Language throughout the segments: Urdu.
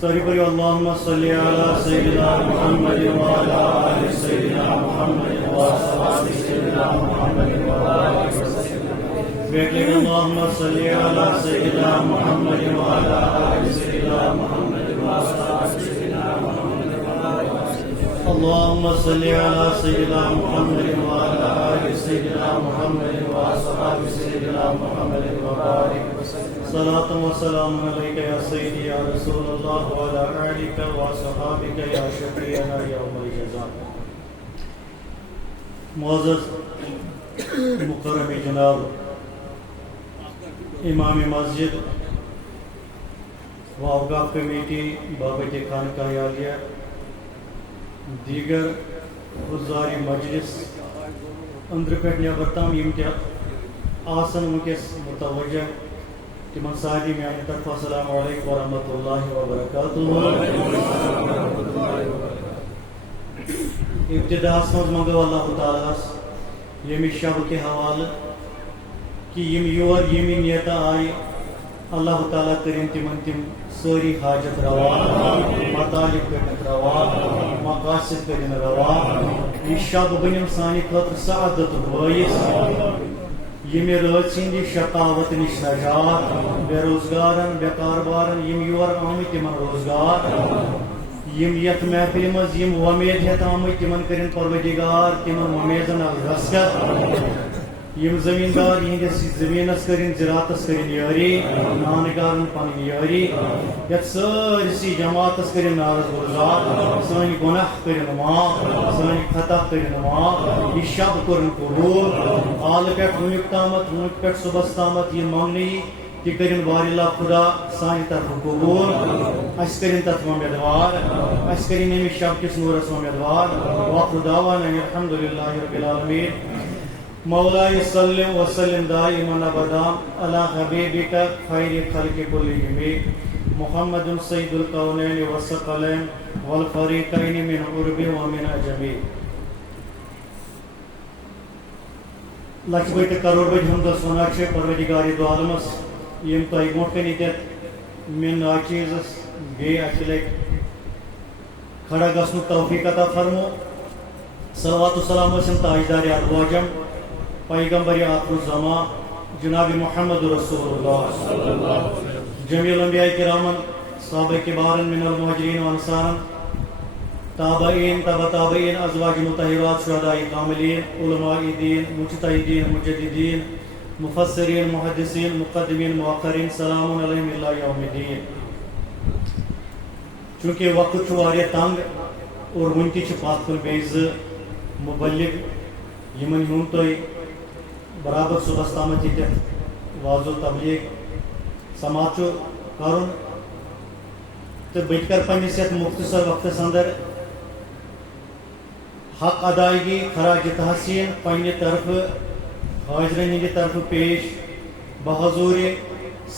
ساری پڑھیو اللہم صلی علی سیدنا محمد وعلی آل سیدنا محمد وصحبہ سیدنا محمد وبارک وسلم. بیٹھے اللہم صلی علی سیدنا محمد وعلی آل سیدنا محمد وصحبہ سیدنا محمد وبارک وسلم. اللہم صلی علی سیدنا محمد وعلی آل سیدنا محمد وصحبہ سیدنا محمد وبارک وسلم. صلاة و سلام علیکہ یا سیدی یا رسول اللہ وعلی آلک و صحابک یا شفیعنا یوم الجزاء. معزز مکرم جناب امام مسجد و اوقاف کمیٹی بابت خانقاہ عالیہ، دیگر حضار مجلس اندر پہ نیبر تام یم تہ آسن ونکس متوجہ تمن ساری میانہ طرف السلام علیکم ورحمۃ اللہ وبرکاتہ. ابتداس مز منگو اللہ تعالیٰ یمی شب کے حوالہ کہ یم یور یمی نیتا آئی اللہ تعالیٰ کرن تمن تم ساری حاجت روا، مطالب کرن روا، مقاصد کرن روا. یہ شب بنم سانہ خاطر سعادت باعث، یم رات سند شقاوت نش نجات، بے روزگارن بے کاربارن یم یور آمت تمن روزگار، یم یت محفل مز یم ومید ہیت آمت تمن کرن پروردگار تمن ومیدن رسکت. یم زمیندار یہندس زمینس کرن زراعتس کرن یاری، نانگارن پن یاری، یت سارسی جماعتس کرن نارض گزار، سانی گناہ کرن معاف، سانی خطا کرن معاف. یہ شب کرن قبول، آل پہ ونیک تامت ونیک پہ صبح تامت یہ منگنی یہ کرن وار اللہ خدا سانی طرف قبول. اس کرن تت امیدوار، اس کرن امی شب کس نورس امیدوار. واخر دعوانا الحمدللہ رب العالمین. مولاي صل وسلم دائما ابدا على حبيبك خير خلق كلهم محمد سيد الكونين والثقلين والفريقين من عرب ومن عجم. لچھ بت کروڑ بت حمد سونا پروردگار دو عالمس یم تہ برو کن یہ من ناچیزس بی اکہ لٹ کھڑا گھن توفیق عطا فرمو. صلوات و سلام ورسم تاجدار ارواجم پیغمبر آخر الزمان جناب محمد رسول اللہ جمیع الانبیاء کرامن صحابہ کبارن من المہاجرین و انصارن تابعین تبع تابعین ازواج مطہرات شہداء کاملین علماء دین مجتہدین مجددین مفسرین محدثین مقدمین مؤخرین سلام علیہم اللہ یوم الدین. چونکہ وقت واریاہ تنگ اور ونتہ پات کن بیز مبلغ یمن ہند تہ برابر صبح تامت یہ واضح تبلیغ سماعت کرن تو بت کر پنس یت مختصر وقتس اندر حق ادائیگی خراج تحسین پنہ طرف حاضرین ہند طرف پیش بحضور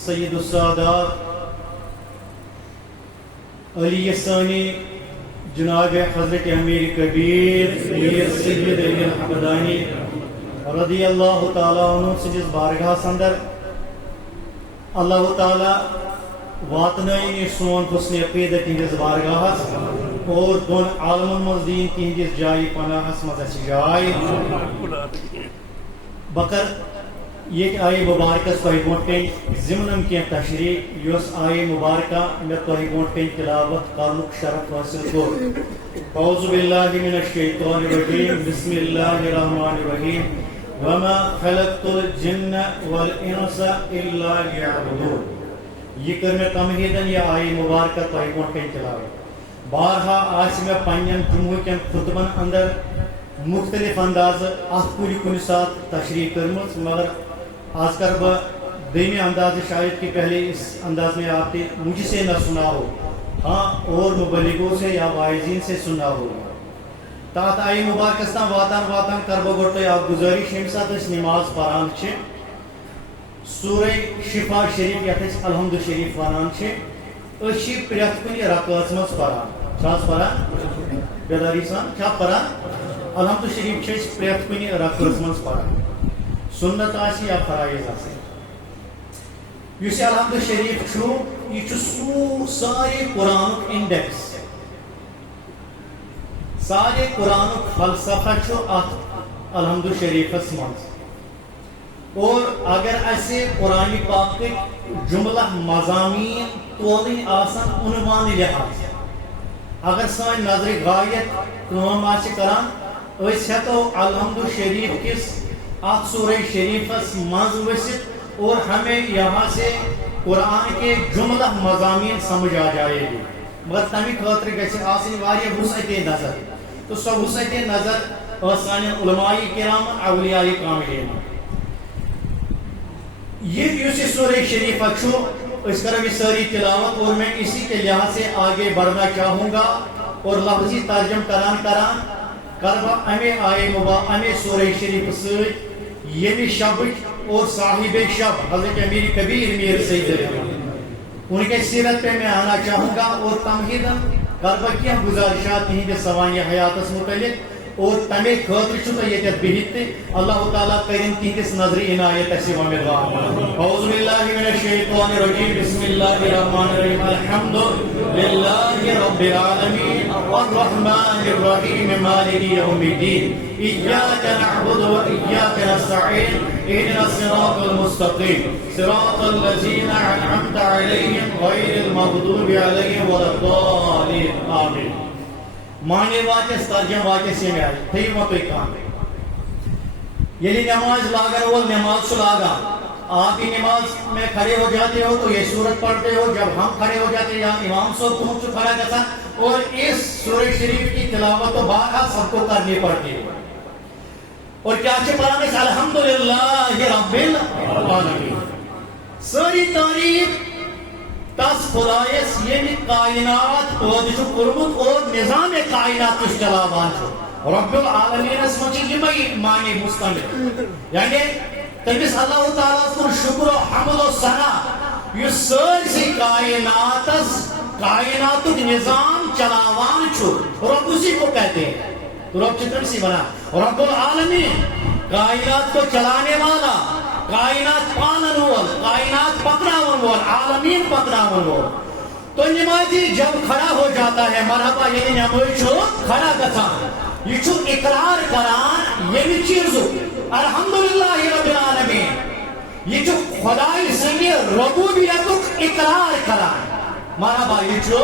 سید السادات علی ثانی جناب حضرت امیر کبیر میر سید علی الحمدانی رضی اللہ تعالیٰ عنہ سندس بارگاہس اندر اللہ تعالیٰ واتنائن سون حسن عقیدت تہندس بارگاہس اور دون عالمن مز دین تہندس جائے پناہس مز اس جائے. بکر یہ آئی مبارکس تہ برو کن ضمن کی تشریح اس آئی مبارکہ مے تہ برو کن تلاوت کرنک شرف حاصل کور. اعوذ باللہ من الشیطان الرجیم بسم اللہ الرحمن الرحیم وما خلقت الجن والانس الا ليعبدون. یہ کر میں تمہیدن یہ آئی مبارکہ تہ برو کن تلاوت. بارہا آس میں پنن جمعہ کن خطبن اندر مختلف انداز ات کل کن سات تشریح کرم، مگر آج کر بہ دمی انداز شاید کہ پہلے اس انداز میں آپ نے مجھ سے نہ سنا ہو، ہاں اور مبلغوں سے یا واعظین سے سنا ہو. تات آئی مبارکس تام واتان واتان کر بہ گۄڈٕ تۄہہِ اکھ گزٲرِش ییٚمہِ ساتہٕ أسۍ نماز پران چھِ سورہ شفا شریف یتھ أسۍ الحمد شریف ونان چھِ أسۍ چھِ پرٛٮ۪تھ کُنہِ رکٲژ منٛز پران. چھِ حظ پران بیداری سان چھا پران؟ الحمد شریف چھِ أسۍ پرٛٮ۪تھ کُنہِ رکٲژ منٛز پران. سنت آسہِ یا فرائض آسہِ. تہٕ أسۍ چھِ پرٛٮ۪تھ کُنہِ رکٲژ منٛز پران. سنت آسہِ یا فرائض آسہِ. تہٕ أسۍ چھِ پرٛٮ۪تھ کُنہِ رکٲژ منٛز پران. سورہ شفا شریف یتھ أسۍ الحمد شریف ونان چھِ أسۍ چھِ پرٛٮ۪تھ کُنہِ رکٲژ منٛز پران. یُس یہِ الحمد شریف چھُ یہِ چھُ سارے قرآنُک انڈیکس سارے قرآنُک فلسفہ چھُ اتھ الحمد شریفس منٛز اور اگر اسہِ قرآن پاکٕکۍ جملہ مضامین تولٕنۍ آسن عنوان لحاظ اگر سٲنۍ نظرِ غایت کٲم آسہِ کران أسۍ ہٮ۪کو الحمد شریف کِس اتھ سورہ شریفس منٛز ؤسِتھ اور ہمیں یہاں سے قرآن کے جملہ مضامین سمجھ آ جائے گی مگر تمہِ خٲطرٕ گژھِ آسٕنۍ واریاہ وسعت نظر تہٕ سۄ وسعت نظر ٲس سانٮ۪ن علماء کرامن اولیاء کاملین یُس یہِ سورہ شریفہ چھُ أسۍ کرو یہ ساری تلاوت اور میں اسی کے لحاظ سے آگے بڑھنا چاہوں گا اور لفظی ترجم کران کربا امے سورہ شریف سۭتۍ ییٚمہِ شبٕچ اور صاحب شب حضرت امیر کبیر میر سید ان کے سیرت پہ میں آنا چاہوں گا اور تمہیدن کربا کینٛہہ گزارشات تہنٛدِس سوانح حیاتس متعلق اور تمے خاطر چھُ تۄہہِ ییٚتٮ۪تھ بِہِتھ تہِ اللہ تعالیٰ کٔرِنۍ تِہنٛدِس نظرِ عنایت اسہِ وۄمیدوار اعوذ باللہ من الشیطان الرجیم بسم اللہ الرحمن الرحیم الحمد للہ رب العالمین الرحمن الرحیم مالک یوم الدین ایاک نعبد و ایاک نستعین اهدنا الصراط المستقیم صراط الذین انعمت علیہم غیر المغضوب علیہم ولا الضالین آمین معنی واقعس ترجم واقعس یہ آئی تھیو مت کام یعنی نماز لاگن وول نماز لاگان آپ ہی نماز میں کھڑے ہو جاتے ہو تو یہ سورت پڑھتے ہو جب ہم کھڑے ہو جاتے ہیں یا امام صاحب تم سے کھڑا کرتا اور اس سورہ شریف کی تلاوت تو بارہا سب کو کرنی پڑتی ہے اور کیا پڑھانے سے الحمدللہ رب العالمین ساری تعریف تس خدایس یعنی کائنات پٲدٕ چھُ کوٚرمُت اور نظام کائنات یُس چلاوان چھُ رب العالمینس منٛز چھِ یِمے معنی مستمل یعنی تٔمِس اللہ تعالیٰ کُن شکر و حمد و ثنا یُس سٲرسٕے کائناتُک نظام چلاوان چھُ رب اسی کو کہتے ہیں رب چھِ تٔمسٕے وَنان رب العالمین کائنات کو چلانے والا کائنات پالن وول کائنات پکڑاون وول عالمین پکڑاون وول تو نمازی جب کھڑا ہو جاتا ہے مرحبا یعنی نماز چھو کھڑا گژھان یہ چھو اقرار کران ییٚمہِ چیٖزُک الحمدللہ رب العالمین یہ چھو خدای سٕنٛدِ ربوبیتُک اقرار کران مرحبا یہ چھو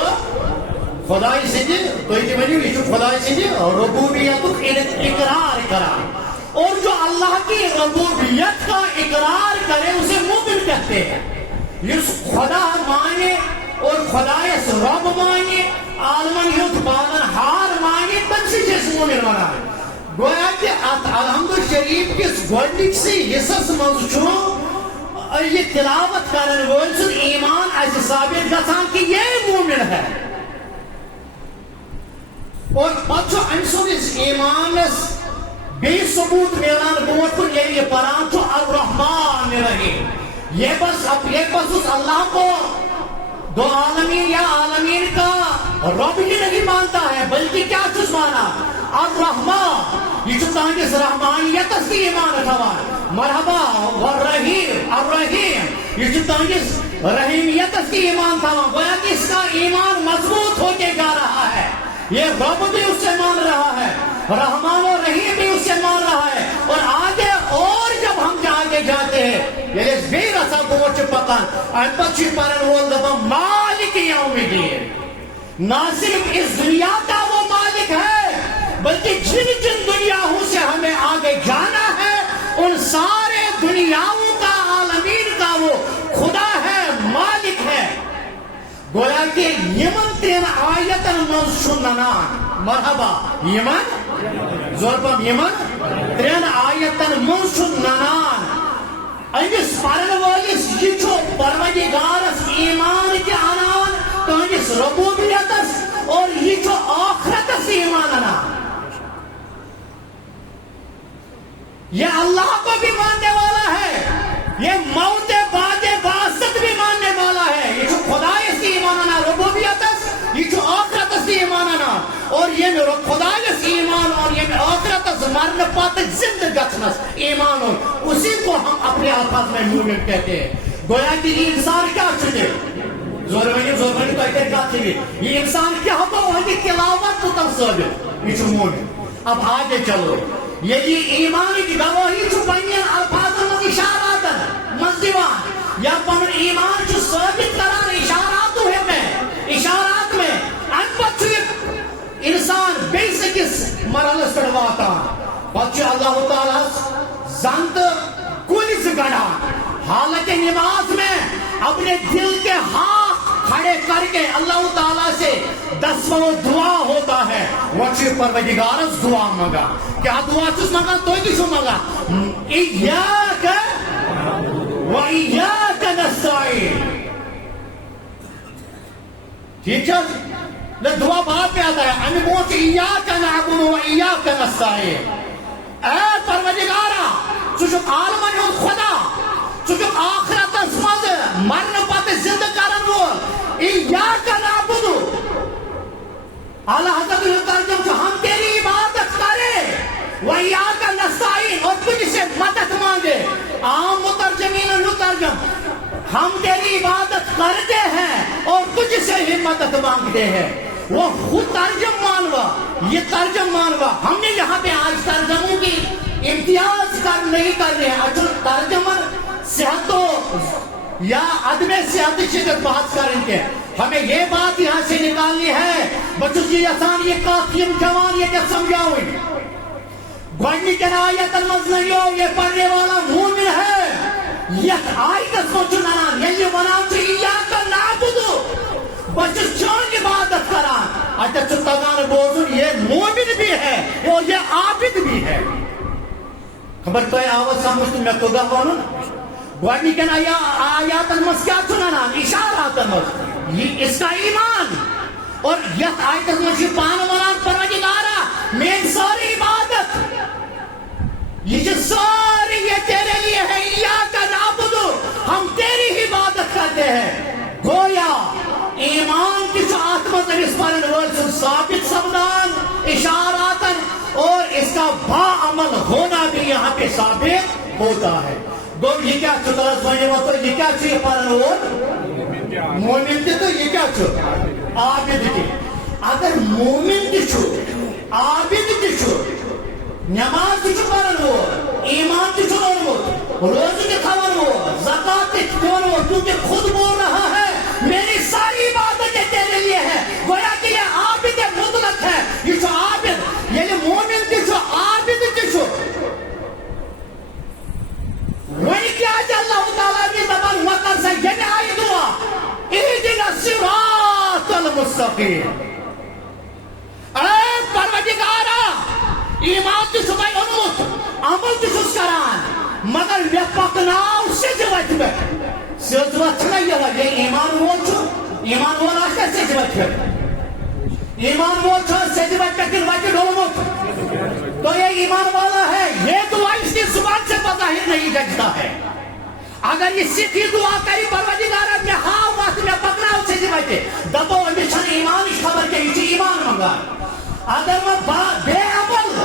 خدای سٕنٛدِ تُہۍ تہِ ؤنِو یہ چھو خدای سٕنٛدِ ربوبیتُک اقرار کران اور جو اللہ کی ربوبیت کا اقرار کرے اسے مومن کہتے ہیں جس خدا مانے اور خدایس رب مانے عالمن ہند پالن ہار مانے تم سے جس مومن بنا گویا کہ الحمد شریف کس گوڈنک سے حصص منٛز چھُ یہ تلاوت کرن وول سُنٛد ایمان اسہِ ثابت گژھان کہ یہ مومن ہے اور پتہٕ چھُ أمۍ سٕنٛدِس ایمانس بیٚیہِ ثبوت ملان برونٛٹھ کُن ییٚلہِ یہِ پران چھُ الرحمن الرحیم یہ بس اس اللہ کو دو عالمین یا عالمین کا رب ہی نہیں مانتا ہے بلکہ کیا چھُس مانا الرحمن یہ چھُ تہنٛدِس رحمانیتس تہِ ایمان تھاوان مرحبا والرحیم الرحیم یہ چھُ تہنٛدِس رحیمیتس تہِ ایمان تھاوان گویا کہ اس کا ایمان مضبوط ہوتے جا رہا ہے یہ رب بھی اس سے مان رہا ہے رحمان و رحیم بھی اس سے مان رہا ہے اور آگے اور جب ہم آگے جاتے ہیں یہ بے رسا گوچ پکان پچھی پرن وول دپان مالک یوم الدین نہ صرف اس دنیا کا وہ مالک ہے بلکہ جن جن دنیاوں سے ہمیں آگے جانا ہے ان سارے دنیاؤں کا عالمین کا وہ خدا ہے مالک ہے گویا کہ یمن تین آیتن منٛز چھُ ننان مرحبا یمن زور پم یمن ترین آیتن منٛز چھُ ننان أمِس پرن وٲلِس یہِ چھُ پروردگارس ایمان تہِ انان تہنٛدِس ربوبیتس اور یہِ چھُ آخرتس ایمان انان یہ اللہ کو بھی ماننے والا ہے یہ موت بعد بعثت بھی ماننے والا ہے یہ چھُ خدایس ایمان انان ربوبیتس یہ چھُ آخرتس ایمان انان اور یہ خدایس ایمان اور یہ آخرتس مرنے پتہٕ زندہ گژھنس ایمان اور اسی کو ہم اپنے الفاظ میں مومن کہتے ہیں گویا کہ یہ انسان کیا چکے زوربانی تو اکر کیا چکے یہ انسان کیا ہوگا وہی تلاوت تو تب ثابت یہ مومن اب آگے چلو یہ ایمان کی گواہی چھپائیں الفاظ میں اشارات مزدیوان یا پن ایمان جو ثابت کران اشارات میں انپت انسان بیس کس مرحلس پر واتان پتہ اللہ تعالیٰ زنت کل گڑا حالانکہ نماز میں اپنے دل کے ہاتھ کھڑے کر کے اللہ تعالیٰ سے 10 دعا ہوتا ہے وچ پروردگارس دعا مانگا کیا دعا چس مانگا تو ہی چھو مانگا ایاک و ایاک نستعین ٹھیک ہے دعا بعد میں آتا ہے ہمیں بہت ایاک نعبد و ایاک نستعین اے پروردگارا چوچک عالمن ہوں خدا چوچک آخرت اسمد مرن پاتے زندہ کرن وول ایاک نعبد اللہ حضرت ترجم جو ہم تیری عبادت کرے و ایاک نستعین اور تجھ سے مدد مانگے عام مترجمین نے ترجم ہم تیری عبادت کرتے ہیں اور تجھ سے ہی مدد مانگتے ہیں وہ خود ترجم مانوا یہ ترجم مانوا ہم نے یہاں پہ آج ترجموں کی امتیاز نہیں کر رہے ہیں اچھل ترجمہ صحتوں یا عدم صحت شکل بات کریں گے ہمیں یہ بات یہاں سے نکالنی ہے بچوں کی آسان یہ قاتیم جوان یہ کیا سمجھاؤں گوڑنی کے آیت المزنیوں یہ پڑھنے والا مومن ہے یہ آیت سوچنا یہ ونام سے ایاک نعبدو بچہ چون عبادت کران اچھا چتگان بوزن یہ مومن بھی ہے اور یہ عابد بھی ہے خبر تو آواز سمجھتے میں تو گا ونن گوڑنی کے آیات المز کیا چنانا اشارات المز یہ اس کا ایمان اور یہ آیت المز پان ونان پروردگارا میں ساری عبادت یہ جو ساری یہ تیرے لیے ہے ایاک نعبدو ہم تیری ہی عبادت کرتے ہیں گویا ایمان کی جو آتمت اس پر ورزن ثابت سبدان اشاراتن اور اس کا با عمل ہونا بھی یہاں پہ ثابت ہوتا ہے گوڑ یہ کیا چھو طرح سمجھے وہ تو یہ کیا چھو یہ پرن اور مومن کی تو یہ کیا چھو عابد کی اگر مومن کی چھو عابد کی چھو نماز کی چھو پرن اور ایمان کی چھو روز کی خبر ہو زکاة کی کون ہو کیونکہ خود بول رہا ہے میری ساری عبادتیں تیرے لیے ہے گویا کہ یہ عابد مطلق ہے یہ جو عابد یہ مومن کی جو عابد کی جو وہی کیا ہے اللہ تعالیٰ کی زبان وقت سے یہ آئی دعا اہدنا الصراط المستقیم اے پروردگارا ایمان کی صبح انمت عمل کی سس کران مگر یہ پکناو سجوت میں سجوت نہیں ہے یہ ایمان وول چھو ایمان وول آشتا سجوت ہے ایمان وول چھو سجوت میں کن وقت ڈولمت تو یہ ایمان والا ہے یہ دعا اس کی زبان سے بظاہر نہیں جگتا ہے اگر یہ سیدھی دعا کری پروردگارا میں ہاں وقت میں پکناو سجوت ہے دبو امیشن ایمان اس خبر کے اسی ایمان منگا اگر میں بے عمل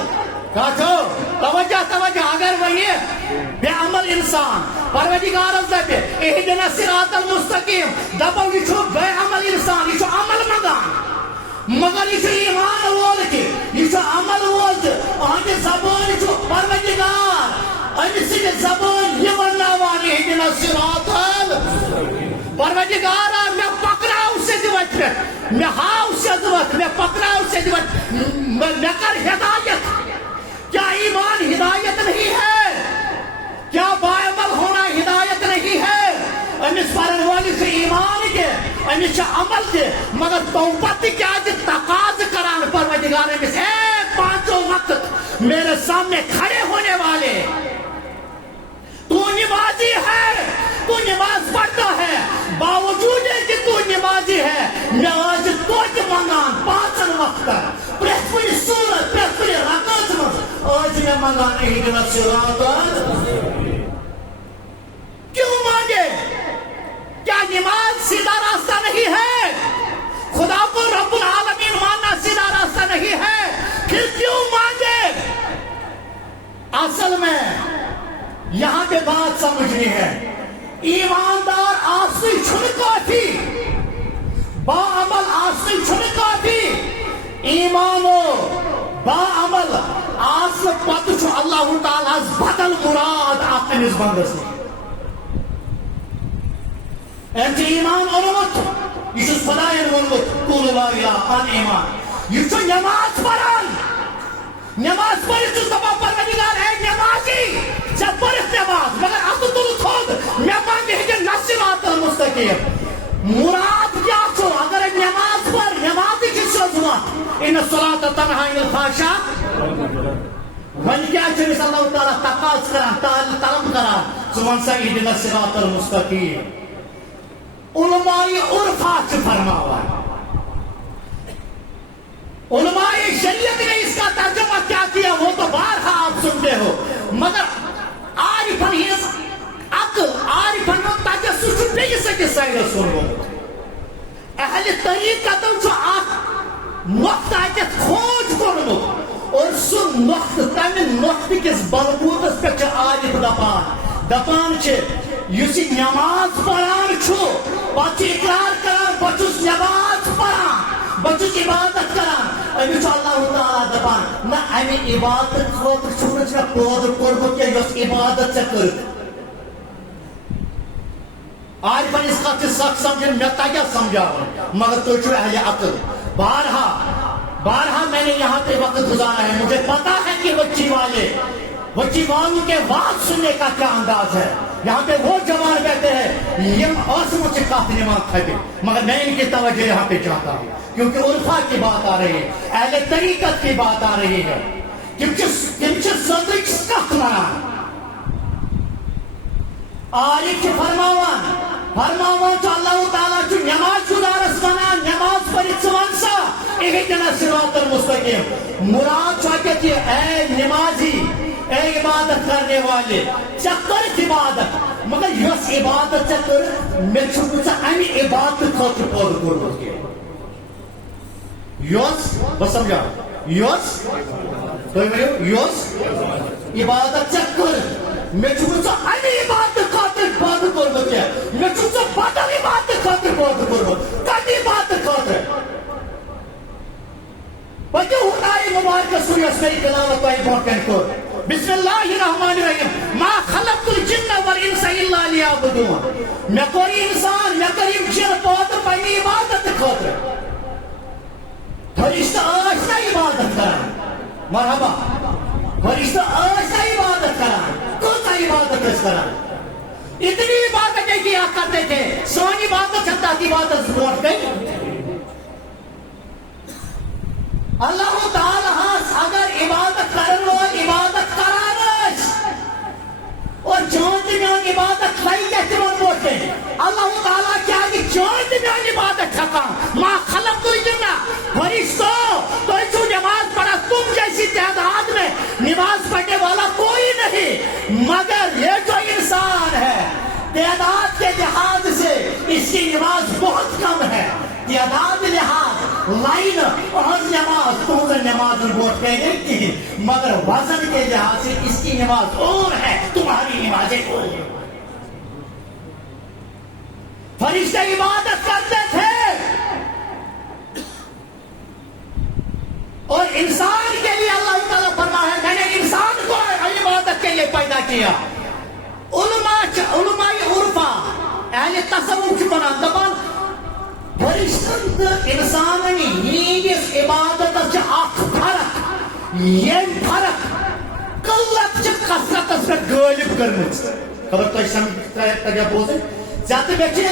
کہا توجہ اگر وہ یہ بے عمل انسان پروردگار عزت اہدنا الصراط المستقیم دبو یہ چھو بے عمل انسان یہ چھو عمل مگان مگر یہ چھو ایمان وول کی یہ چھو عمل وول کی آنکہ زبان یہ چھو پروردگار امیسی کے زبان یہ ورناوانی اہدنا الصراط پروردگارا میں پکراؤ سے دیوت میں ہاؤ سے دیوت میں پکراؤ سے دیوت میں کر ہدایت کیا ایمان ہدایت نہیں ہے کیا بائبل ہونا ہدایت نہیں ہے امیس پرن والی سے ایمان کے امیس عمل کے مگر توبت کیا جی تقاض کران پروردگار امیس پانچوں وقت میرے سامنے کھڑے ہونے والے تو نمازی ہے تو نماز پڑھتا ہے باوجود ہے کہ تو نمازی ہے میں آج توجہ منگان پانچن وقت پریت پوری صورت پریت پوری رکعت میں آج میں منگان اہدنا الصراط کیوں مانگے کیا نماز سیدھا راستہ نہیں ہے خدا کو رب العالمین ماننا سیدھا راستہ نہیں ہے پھر کیوں مانگے اصل میں یہاں پہ بات سمجھنی ہے ایماندار آسنی چھن کافی، باعمل آسنی چھن کافی، ایمانو باعمل آسن پتہ چھُ اللہ تعالیٰ بدل مراد اپنس بندس انت ایمان اونمت یہ خدائن وونمت قول لا الہ ان ایمان یہ نماز پڑھان نماز پڑھت دپان پروردگار اے نمازی ژےٚ پٔرِتھ نماز مگر اتھ تُل تھوٚد مےٚ منٛگہِ ہیٚکہِ نہ صراط المستقیٖم مراد کیا چھُ اگر نماز پڑھ نمازی چھِ سیوٚد وتھ ان الصلاۃ تنہا عن الفحشاء وۄنۍ کیٛاہ چھِ أمِس اللہ تعالیٰ تقاض کران طلب کران ژٕ وَن سا اهدنا الصراط المستقیٖم علماء عرفا سے فرماوا علماء شریعت نے اس کا ترجمہ کیا کیا وہ تو بارہا آپ سنتے ہو مگر عارفن ہز عقل عارفن میں تجسس بیس أکِس سایڈس وونمُت اہل طریقتن چھُ اکھ نقطہ اتٮ۪تھ کھوج کوٚرمُت اور سُہ نقطہ تمہِ نقطہٕ کِس بلبوٗدس پٮ۪ٹھ چھِ عارف دپان چھِ یُس یہِ نماز پران چھُ پتہٕ چھُ اقرار کران بہٕ چھُس نماز پران بہٕ چھُس عبادت کران أمِس چھُ اللہ تعالیٰ دپان نہ امہِ عبادت خٲطرٕ چھُنہٕ ژےٚ پٲدٕ کوٚرمُت کینٛہہ یۄس عبادت ژےٚ کٔرٕتھ عارفن اس کتھ چھِ سخ سمجھن مےٚ تگہِ سمجھاوُن مگر تُہۍ چھِو اہل عقل بارہا میں نے یہاں پہ وقت گزارا ہے مجھے پتا ہے کہ بچی والوں کے بات سننے کا کیا انداز ہے یہاں پہ وہ جوان بیٹھے ہیں یہ آسموں سے کافی نماز کھاتے مگر میں ان کی توجہ یہاں پہ چاہتا ہوں کیونکہ عرفا کی بات آ رہی ہے اہل طریقت کی بات آ رہی ہے تم چھِ صدرٕچ کتھ ونان عارف چھُ فرماوان چھُ اللہ تعالیٰ چھُ نماز گزارس ونان نماز پٔرِتھ ژٕ وَن سا اهدنا الصراط المستقیٖم مراد چھُ اَتٮ۪تھ یہِ اے نمازی اے عبادت کرنے والے ژےٚ کٔرٕتھ عبادت مگر یۄس عبادت ژےٚ کٔرٕتھ مےٚ چھُنہٕ ژےٚ امہِ عبادت خٲطرٕ پٲدٕ کوٚرمُت کینٛہہ یۄس بہٕ سمجھاو یۄس تُہۍ ؤنِو یۄس عبادت ژےٚ کٔرٕتھ مےٚ چھُنہٕ ژےٚ امہِ عبادت خٲطرٕ پٲدٕ کوٚرمُت کینٛہہ مےٚ چھُنہٕ ژےٚ بدل عبادت خٲطرٕ پٲدٕ کوٚرمُت کتھ عبادت خٲطرٕ پٔکِو خدایہِ مُبارکس کُن یۄس مےٚ تلاوت تۄہہِ برونٛہہ کَنہِ کوٚر بسم اللہ الرحمن الرحیم ما خلقت الجن والانس الا لیعبدون مےٚ کوٚر انسان مےٚ کٔرۍ یِم جِن پٲدٕ پننہِ عبادت خٲطرٕ فرشتہٕ ٲسۍ نہ عبادت کران مرحبا فرشتہٕ ٲسۍ نہ عبادت کران کۭژاہ عبادت ٲسۍ کران اتنی عبادت کیا کرتے تھے سٲنۍ عبادت چھےٚ تتھ عبادت برونٛٹھ کَنہِ اللہ تعالیٰ اگر عبادت کرن وول عبادت کران اور چون تہِ میون عبادت لگہِ کیٛاہ تِمن برونٛٹھ کَنہِ اللہ تعالیٰ کیٛازِ چون تہِ میون عبادت چھکان ما خلقت الجن فرشتو تُہۍ چھِو نماز پڑھان تم جیسی تعداد میں نماز پڑھنے والا کوئی نہیں مگر یہ جو انسان ہے تعداد کے لحاظ سے اس کی نماز بہت کم ہے تعداد لحاظ لائن اور نماز تمہاری نماز برونٛٹھ کَنہِ کِہیٖنۍ مگر وزن کے لحاظ سے اس کی نماز اور ہے تمہاری نمازیں اور ہیں فرشتے عبادت کرتے تھے اور انسان کے لیے اللہ تعالیٰ فرما ہے میں نے انسان کو عبادت کے لیے پیدا کیا علماء عرفا اہل تصوف چھُ ونان دپان فرشتن تہٕ انسانن ہٕنٛدِس عبادتس چھِ اکھ فرق ییٚمہِ فرق قلت چھِ کثرتس پٮ۪ٹھ غٲلب کٔرمٕژ خبر تۄہہِ تگیا بوزٕنۍ ژےٚ تہٕ مےٚ چھِ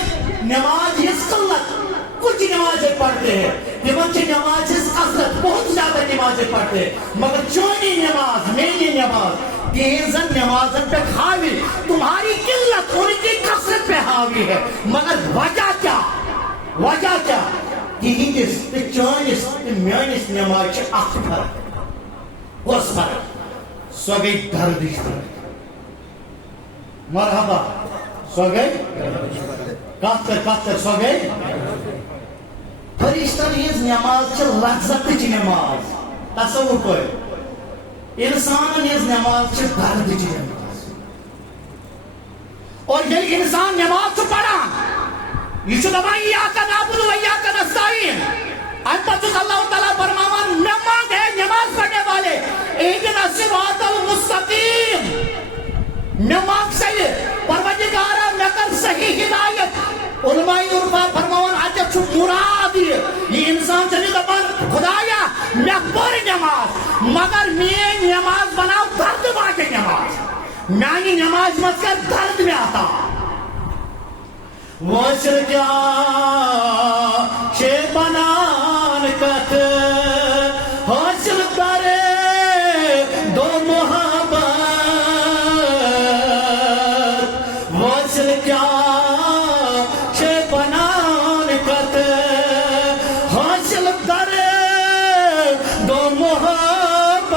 نماز ہٕنٛز قلت کچھ نمازیں پڑھتے ہیں تمن چھِ نماز ہٕنٛز کثرت بہت زیادہ نمازیں پڑھتے ہیں مگر چونی نماز میری نماز تہذن نمازن پہ حاوی تمہاری قلت ان کی کثرت پہ حاوی ہے مگر وجہ کیا تہندس تو چانس تو میانس نماز اخ فرق اس فرق سو گئی دردش فرق مرحبا سو گئی کت کر سو گئی فرشتن ہز نماز لذت نماز تصور پہ انسان ہز نماز دردچ نماز اور یہ انسان نماز پڑھا یہ دپان ایاک نعبد و ایاک نستعین ام پتہ اللہ تعالیٰ فرماوان میں مانگ ہے نماز پڑھنے والے اہدنا الصراط المستقیم میں مانگ صحیح پروردگارا میں کر صحیح ہدایت علماء عرفا فرماوان اچھا چھو مراد یہ انسان چلی دپان خدایا میں پڑھ نماز مگر میں نماز بناؤ درد واقع نماز میانی نماز مت کر درد میں آتا وصل کیا چھ بنان کت حاصل کرے دو محبت وصل کیا چھ بنان کت حاصل کرے دو محبت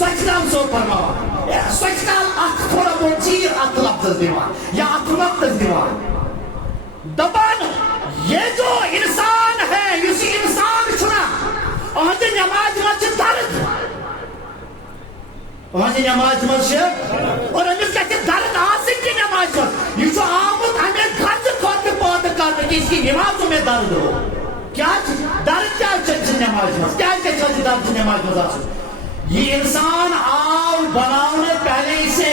سچ نام سو فرما سچ نام تھوڑا بہت چیر ات لفظ دیوان یا ات لفظ دیوان دبان یہ جو انسان ہے اسی انسان چھنا آج نماز مجھ درد آج نماز مجھ اور ہمیں کہتے درد آسک کی نماز مجھ یہ جو آمد ہمیں گھر کھوٹ پوٹ کرنے کی اس کی نمازوں میں درد ہو کیا درد کیا چلچ نماز مجھ کیا چلچ درد نماز مجھ آسک یہ انسان آو بناؤنے پہلے اسے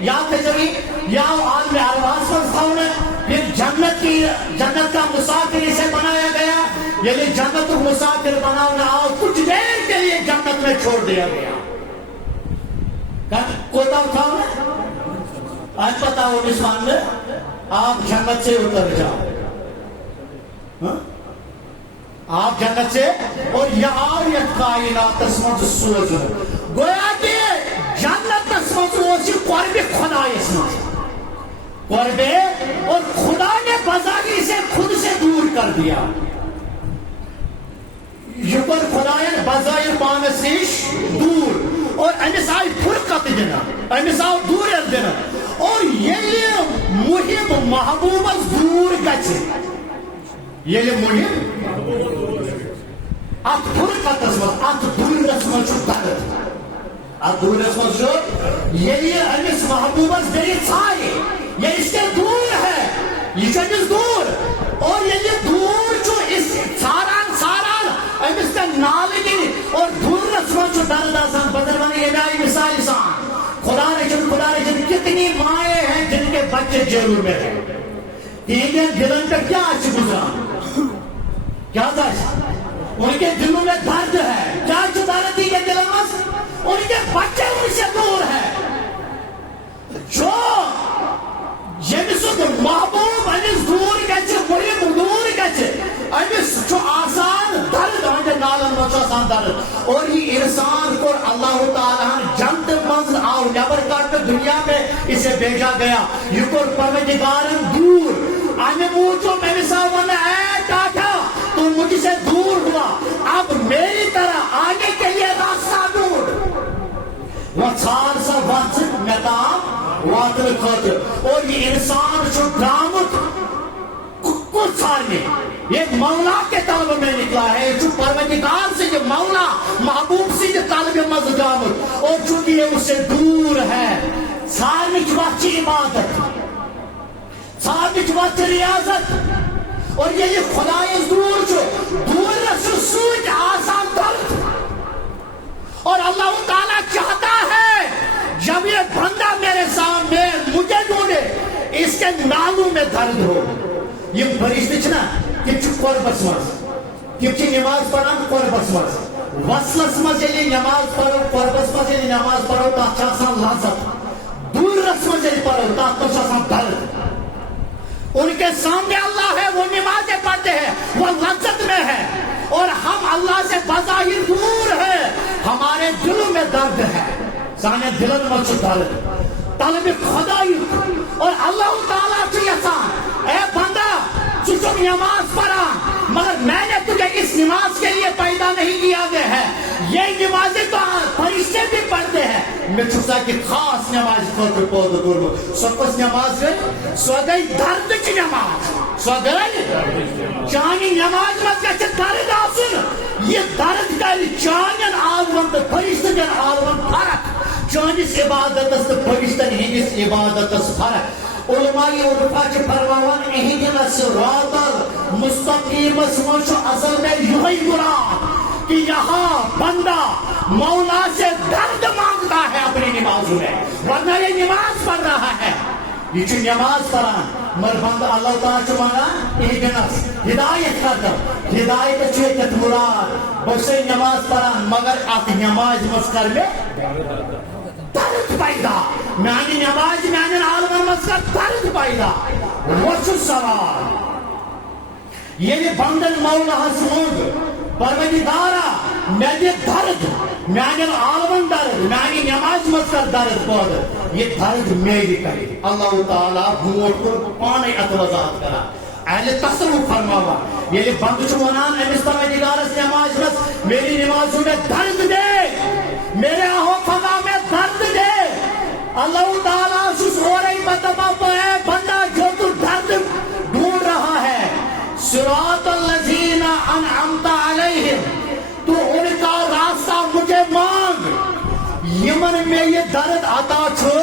یا تجری یا عالم ارواح پر تھاونے پھر جنت کا مسافر اسے بنایا گیا یعنی جنت کو مسافر بناؤنے آو کچھ دیر کے لیے جنت میں چھوڑ دیا گیا کوتا اٹھاؤنے آج پتا ہو نسوان میں آپ جنت سے اتر جاؤ آپ جنت سے اور یعاریت کائنات تسمت سوز گویا کہ جنت تسمت سوز قرب خدا اسمت قرب اور خدا نے بظاہر سے خود سے دور کر دیا یہ پر خدا نے بظاہر پانسیش دور اور امیس آئی فرقت دینا امیس آئی دور دینا اور یہ محب محبوب دور گچے یہ مہم ات فرقت اسمت ات دور اسمت چھو درد ات دور اسمت چھو یہ امیس محبوبت دری سائے یہ اس کے دور ہے یہ چنس دور اور یہ دور چھو اس ساران امیس کا نالگی اور دور اسمت چھو درد آسان بدر بنی یہ نائی مثال سان خدا رجن کتنی مائیں ہیں جن کے بچے جیلوں میں ہیں تینیں دلن پہ کیا اچھ گزران کیا تھا ان کے دلوں میں درد ہے کیا چدارتی کے دلوں میں ان کے بچے ان سے دور ہے جو یمسد محبوب انس دور گچے مہم دور گچے انس جو آسان درد آنجے نالن مچو آسان درد اور یہ انسان کو اللہ تعالیٰ جنت منزل آؤ نیبر کارٹ دنیا میں اسے بھیجا گیا یہ کو پروردگارن دور آنے موچو میں مثال وانا اے ٹاٹا تو مجھ سے دور ہوا اب میری طرح آنے کے لیے راستہ دور وہ چھار سا وقت میدان واتر خاطر اور یہ انسان جو درامت کچھ سارنے یہ مولا کے طلب میں نکلا ہے جو پروردگار سے یہ مولا محبوب سے یہ طلب مزد درامت اور چونکہ یہ اس سے دور ہے سارنے کی وقت عبادت سارنے کی وقت ریاضت اور یہ خدای دور جو دور رسول سوچ آسان درد اور اللہ تعالیٰ چاہتا ہے جب یہ بندہ میرے سامنے مجھے ڈھونڈے اس کے نالوں میں درد ہو یہ فرشتے چھنا کہ چھو قربت مز کہ چھو نماز پڑھن قربت مز وصلت مز یلی نماز پڑھو قربت مز یلی نماز پڑھو تا چاسان لازت دور رس مز یلی پڑھو تا چاسان درد ان کے سامنے اللہ ہے وہ نمازیں پڑھتے ہیں وہ لذت میں ہے اور ہم اللہ سے بظاہر دور ہے ہمارے دلوں میں درد ہے سانے دلن میں درد طلب خدای اور اللہ تعالیٰ کی احسان اے بندہ تو نماز پڑھا مگر میں نے تجھے اس نماز کے لیے پیدا نہیں کیا گیا ہے یہ نمازیں تو فرشتے بھی پڑھتے ہیں میں چھوٹا کہ خاص نماز خاطر پودھ دور سو کس نماز گئی سو گئی درد کی نماز سو گئی چانی نماز مت کچھ درد آسن یہ درد گئی چانین آلوان تو فرشتے جن آلوان فرق چانس عبادت تو فرشتن ہندس عبادت فرق علماء عرفا فرمان اہد صراط المستقیم مجھ اصل میں یہ مراد کہ یہاں بندہ مولا سے درد مانگتا ہے اپنی نمازوں میں، ورنہ یہ نماز پڑھ رہا ہے، یہ نماز پڑھان مگر بندہ اللہ تعالیٰ ونان اہدنس ہدایت کر ہدایت چیت مراد بس نماز پڑھان مگر ات نماز مز کر میں درد پیدا، میانی نماز میان عالمن مز کر درد پیدا. وچ سوال یعنی بندن مولا مونگ پروردگارا میں دے درد میان عالمن درد میانی نماز مز کر درد پود یہ درد میری کرے. اللہ تعالیٰ بوٹ کو پانے ات وضاحت کرا اہل تصوف فرماوا یہ بند ونان امس پروردگارس نماز مز میری نمازوں میں درد دے میرے آہو فضا میں درد دے. اللہ تعالیٰ سس ہو رہی بتبا ہے بندہ جو تو درد ڈھونڈ رہا ہے صراط الذین انعمت علیہم تو ان کا راستہ مجھے مانگ یمن میں یہ درد عطا چھو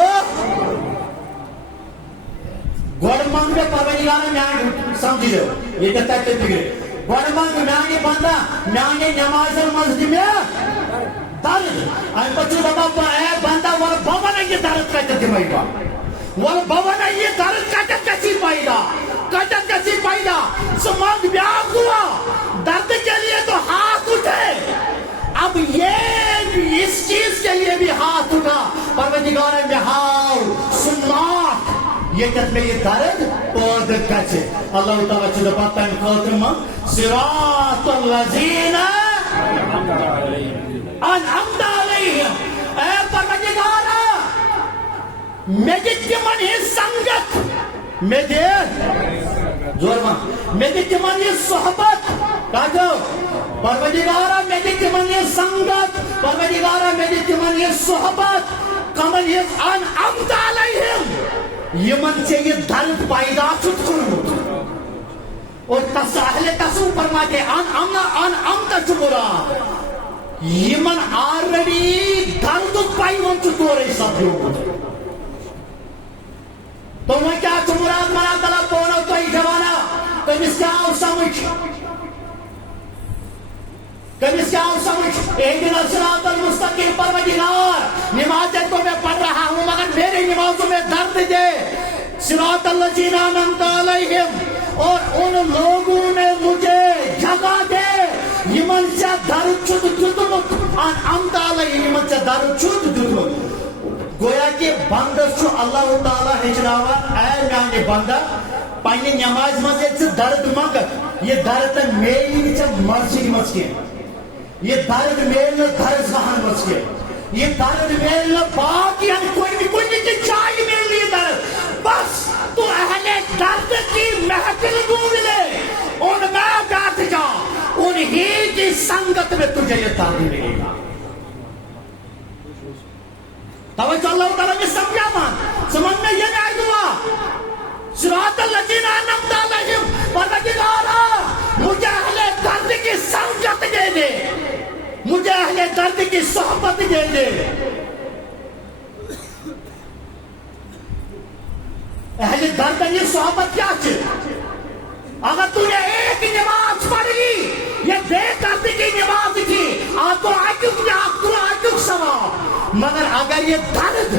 گوڑ مانگ میں پروردگار میں سمجھ لو یہ کہتا ہے فکر گوڑ مانگ میں بندہ میں نماز مسجد میں درد ام پچھو بابا اے بندہ ور بابا نے یہ درد کہتے دمائی گا ور بابا نے یہ درد کہتے کسی پائی گا کہتے کسی پائی گا سمانگ بیاگ ہوا درد کے لیے تو ہاتھ اٹھے اب یہ اس چیز کے لیے بھی ہاتھ اٹھا پروردگار میں ہاؤ سنات یہ کہتے میں یہ درد پود کچے. اللہ تعالیٰ چھو دپاتا ہے خاطر من صراط الذین انعمت علیہم اے پروردگارا میں تمن یہ سنگت میں دے زور میں تمن یہ صحبت کہو پروردگارا میں تمن یہ سنگت پروردگارا میں تمن یہ صحبت کمن یہ انعمت علیہم یمن سے یہ درد پیدا چھت کرمت اور اہل تصوف فرماتے انعمت چمرا یمن آلریڈی درد پیون چطور سب تو میں کیا چمراد منا تلا پونو تو ہی جوانا کمیس کیا آؤ سمجھ کمیس کیا آؤ سمجھ اہدنا صراط المستقیم پروردگار نمازیں تو میں پڑھ رہا ہوں مگر میری نمازوں میں درد دے صراط الذین انعمت علیہم اور ان لوگوں نے مجھے جگہ دے یمن سے درد چھت جتمت انعمت علیہم یمن سے درد چھت جتمت. گویا کہ بندہ چھو اللہ تعالیٰ ہجراوا اے میانے بندہ پانی نماز مزید سے درد مانگ یہ درد میلی نیچے مرضی مز کے یہ درد میل درد وہاں مز کے یہ درد میل باقی ہم کوئی نہیں چاہی میل یہ درد بس تو اہل درد کی محفل ڈھونڈ لے ان میں بیٹھ جا انہی کی سنگت میں تجھے یہ درد ملے گا. توجہ اللہ تعالیٰ نے سمجھا مان سمجھنا یہ نہیں دعا صراط الذین انعمت علیہم پروردگارا مجھے اہل درد کی سنگت دے دے مجھے اہل درد کی صحبت دے دے. اہل درد کی صحبت کیا چھے اگر تو نے ایک نماز پڑھ لی یہ بے درد کی نماز تھی آپ تو آجک سوا مگر اگر یہ درد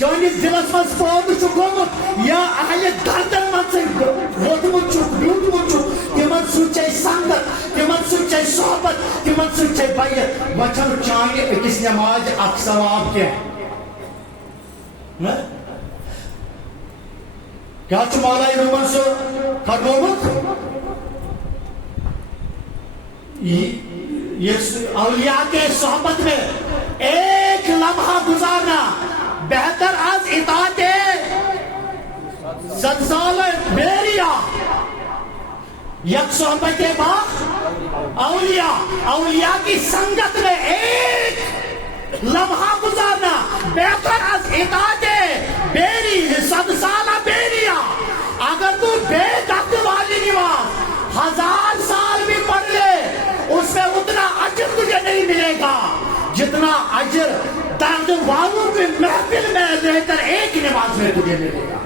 چونس دلس مز پود گومت یا اہل دردن مز ووتمت بیوٹمت تمن سچے سنگت تمن سچے صحبت تمن سچے بیت وچن چانہ اکس نماز اک ثواب کیا کیا چھو مولا رومن سے فرموت یہ اولیاء کے صحبت میں ایک لمحہ گزارنا بہتر از اطاعت زلزال بیریا. یک صحبت کے بعد اولیاء کی سنگت میں ایک لمحہ گزارنا بہتر از اطاعت بیری 100 سالہ بیریا. اگر تو بے دخت والی نماز 1000 سال بھی پڑھ لے اس میں اتنا اجر تجھے نہیں ملے گا جتنا اجر درد والوں کی محفل میں بہتر ایک نماز میں تجھے ملے گا.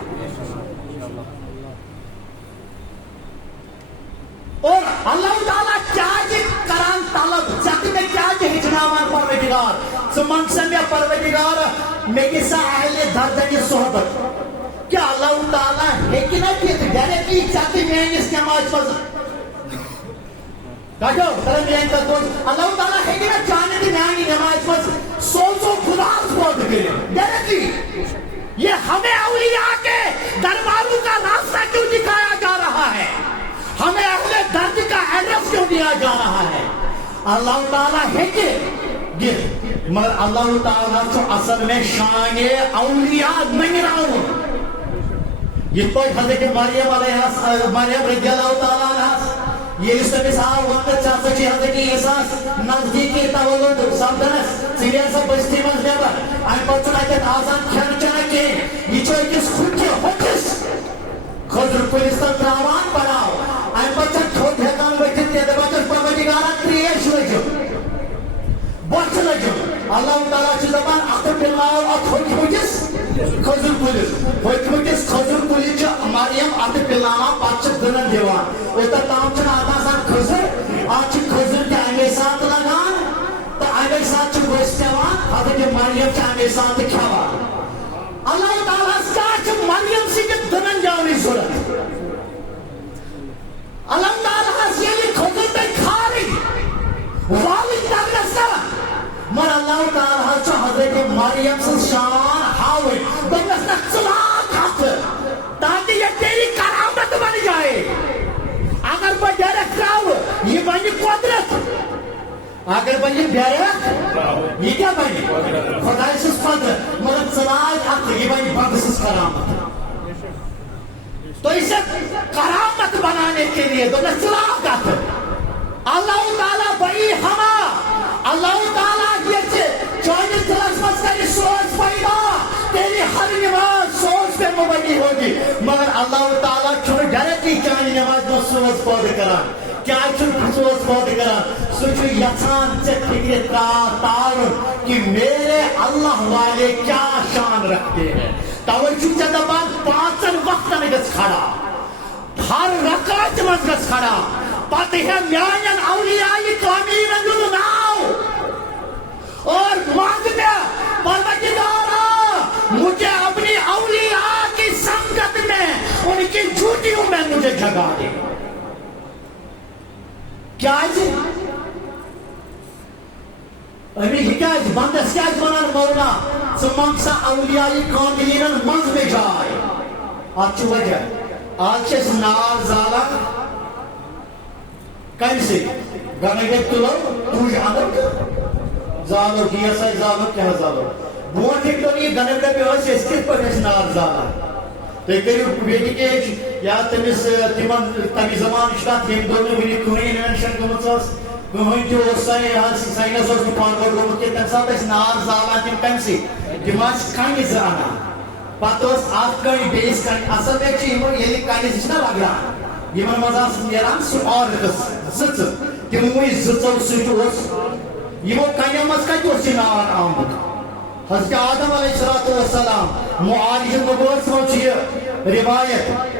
اور اللہ تعالیٰ کیا کران طلب ژٕ میں کیا ہیچناوان پروردگار ژٕ منگ سا مےٚ پروردگار مےٚ گژھِ اہلِ دردنہِ صحبت. کیا اللہ تعالیٰ ہیٚکہِ نا دِتھ ڈایریکٹلی ژٕ میٲنِس نمازِ منٛز اللہ تعالیٰ ہیٚکہِ نا چانہِ تہٕ میانہِ نمازِ منٛز سوزو خداس پٲدٕ کٔرِتھ ڈایریکٹلی. یہ ہمیں اولیاء کے درباروں کا راستہ کیوں دکھایا جا رہا ہے؟ ہمیں اہل درد کا ایڈریس کیوں دیا جا رہا ہے؟ اللہ تعالیٰ ہے کہ مگر اللہ تعالیٰ چھو اصل میں شان اولیاء نہیں رہا. یہ کوئی حضرت مریم رضی اللہ تعالیٰ عنہ یہ اس طرح سے وقت چاہتا چی حضرت عیسیٰ نزدیکی تولد سمدنس سیریل سا بستی مز نیبر این پر چنائیت آزان کھین چنائیت یہ چھو ایکس خود کے ہوکس خضر پولیستان تراوان بناو این پر چن کھوٹ ہیتان ویتن تیدے بچن پروردگارا کریش لجو بچ لجو. اللہ تعالیٰ چی زبان اخر بلاو ات ہوک ہوکس خضر پولیس ہوک ہوکس خضر پولیس چا مریم ات بلاو پاچک دنن دیوان اوتا تام چن آتا سان خضر آچی خضر کے امی ساتھ لگان تا امی ساتھ چی گوشتیوان حضرت مریم چا امی ساتھ کھوان. اللہ تعالیٰ ساتھ مریم سی کے دنن جاوی صورت اللہ تعالیٰ سی خضر تے کھاری والد تاکستا مر اللہ تعالیٰ چو حضرت مریم سے شان ہاوئی بگنس نقصلات حق تاکہ یہ تیری کرامت بن جائے. اگر با ڈیرکٹ راو یہ بنی قدرت اگر بنی ڈیرکٹ یہ کیا بنی خدای سس قدرت مگر صلاحیت حق یہ بنی بگنس کرامت. تو اسے کرامت بنانے کے لیے تو نقصلات اللہ تعالیٰ بئی ہما اللہ تعالیٰ یہ چوانی تلسمت کری سوچ پیدا تیری ہر نماز سوچ پہ مبنی ہوگی مگر اللہ تعالیٰ چھوڑ ڈائریکٹلی چوانی نماز میں سوچ پودے کران کیا چھوڑ سوچ پودے کران سوچو یسان سے فکر تعارف کہ میرے اللہ والے کیا شان رکھتے ہیں. توجہ چندہ بات پانچن وقت نگس کھڑا ہر رکعت مزگس کھڑا پتہ ہے میانین اولیاء کاملین انجل ناو اور مانگتے پروردگارا مجھے اپنی اولیاء کی سنگت میں ان کی جھوٹیوں میں مجھے جگہ دے. کیا جی ابھی حکایت بندس کیا بنان مولا سمانگسا اولیاء کاملین منز میں جائے. آج چو وجہ آج چیز نار زالا کیسے گانے گئے تلو توش آدم زالو کیا سای زالو کیا زالو بوان ٹھیک تو نہیں گانے گئے پہ ہوئے اس کس پر اس نار زالا تو ایک کریو بیٹی کے یا تمیز تمی زمان اشتاد تیم دونوں بینی کوئی انوینشن کمتساس کوئی جو سای سائنس اور پانکور کو مکہ تنساب اس نار زالا تیم کیسے دماغ کھائنی زرانا پاتوس آپ کئی بیس کئی اصل میں چیمو یہ کئی زشنا لگ رہا یہ من مزاس نیران سو اور زت تموی زتو سوچوس یہ کئی مز کئی اس نار آمد. حضرت آدم علیہ السلام معالج نبوت سوچیے روایت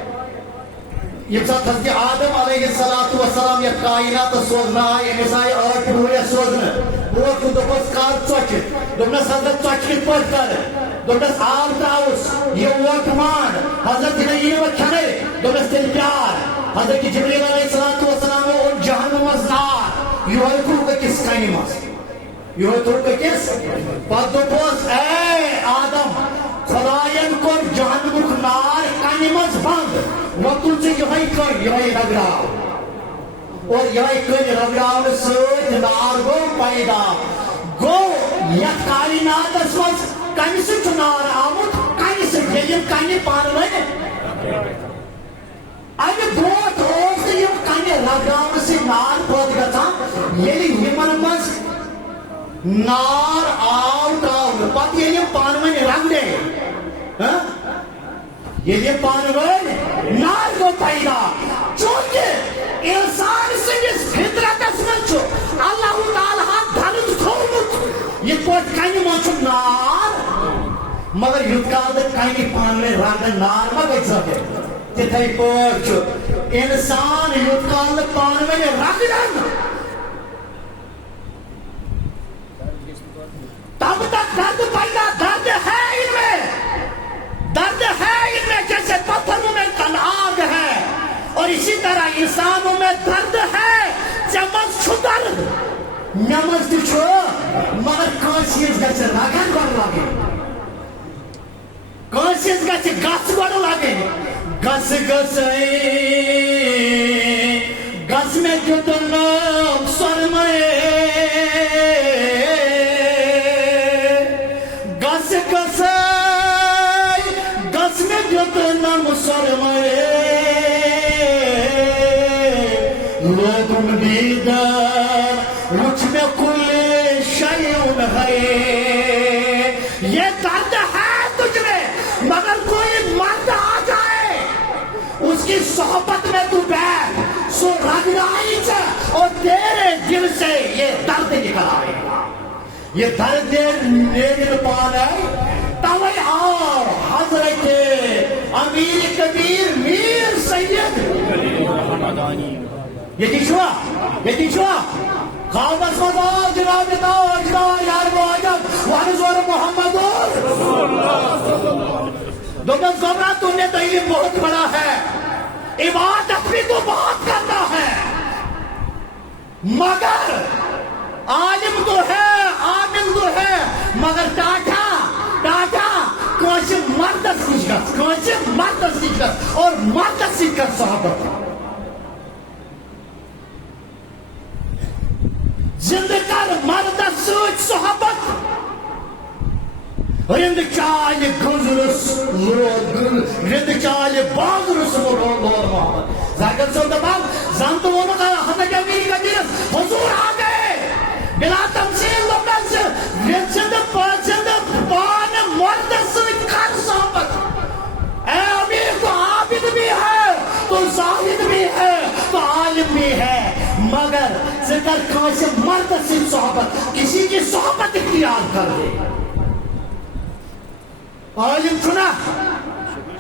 یہ ساتھ حضرت آدم علیہ السلام یہ کائنات سوزنا ہے مثال اور پورے سوزنا وہ کو دپس کار چوچ دپس حضرت چوچ کی پٹ کر دپس آب تراوس یہ ووٹ مان حضرت نے یہ کھنے دپس دل پیار حضرت جبریل علیہ السلام اور جہنم نار یہ کو کس کائنات یہ تو کس پت دپس اے آدم خدایان کو جہنم نار کائنات بند وقتل سے یہ رگڑاو اور یہ رگڑاو سوچ نار گو پیدا گو یہ کائنات مز کمی سے نار آمد کمی سے یہ کمی پانوے اگر بروٹ اوس یہ کمی رگڑاو سے نار پود گژھان ییٚلہِ یمن مز نار آو تراونہٕ پتہٕ ییٚلہِ یِم پانوے رگڑے یہ پانوے نار کو پیدا چونکہ انسان سندس فطرتس من اللہ تعالیٰ درد تھومت یہ پوٹ کنہ من نار مگر یوت کال کئی پان میں رنگ نار ما گئی سکے تتھے پوچھ انسان یوت کال پان میں رنگ تب تک درد پیدا درد ہے ان میں درد ہے ان میں جیسے پتھروں میں آگ ہے اور اسی طرح انسانوں میں درد ہے چمز چھو درد نمز چھو مگر کانسیز گچھ رگن گوڑ لگے کانسیز گچھ گس گوڑ لگے گس گس گس میں جتنم سرمائے گس گس گس میں جتنم سرمائے لوگم دیدر مجھ میں کل شیون ہے یہ درد ہے تجھ میں مگر کوئی مرد آ جائے اس کی صحبت میں تو بیٹھ سو رگڑائی سے اور تیرے دل سے یہ درد نکل آئے گا یہ درد نیل پان ہے توئی آؤ حضرت امیر کبیر میر سید یہ شوا خوابس مزا جناب جناب یار معجب وانزور محمد دوبت زمرہ تم نے تو یہ بہت بڑا ہے عبادت بھی تو بہت کرنا ہے مگر عالم تو ہے عامل تو ہے مگر ٹاٹا کونچ مردس نشکت اور مردس نشکت صحابت زندگار مردس سوچ صحابت رند چال گنزرس رند چال بازرس لور محمد زاگر صاحب دباب زن تو وہ حضرت امیر کبیرس حضور آ گئے بلا تمثیل لوگن سے رند پان مردس کر صحابت اے امیر تو عابد بھی ہے تو زاہد بھی ہے تو عالم بھی ہے مگر ذکر کانسے مرد سے صحبت کسی کی صحبت اختیار کر دے عالم چنا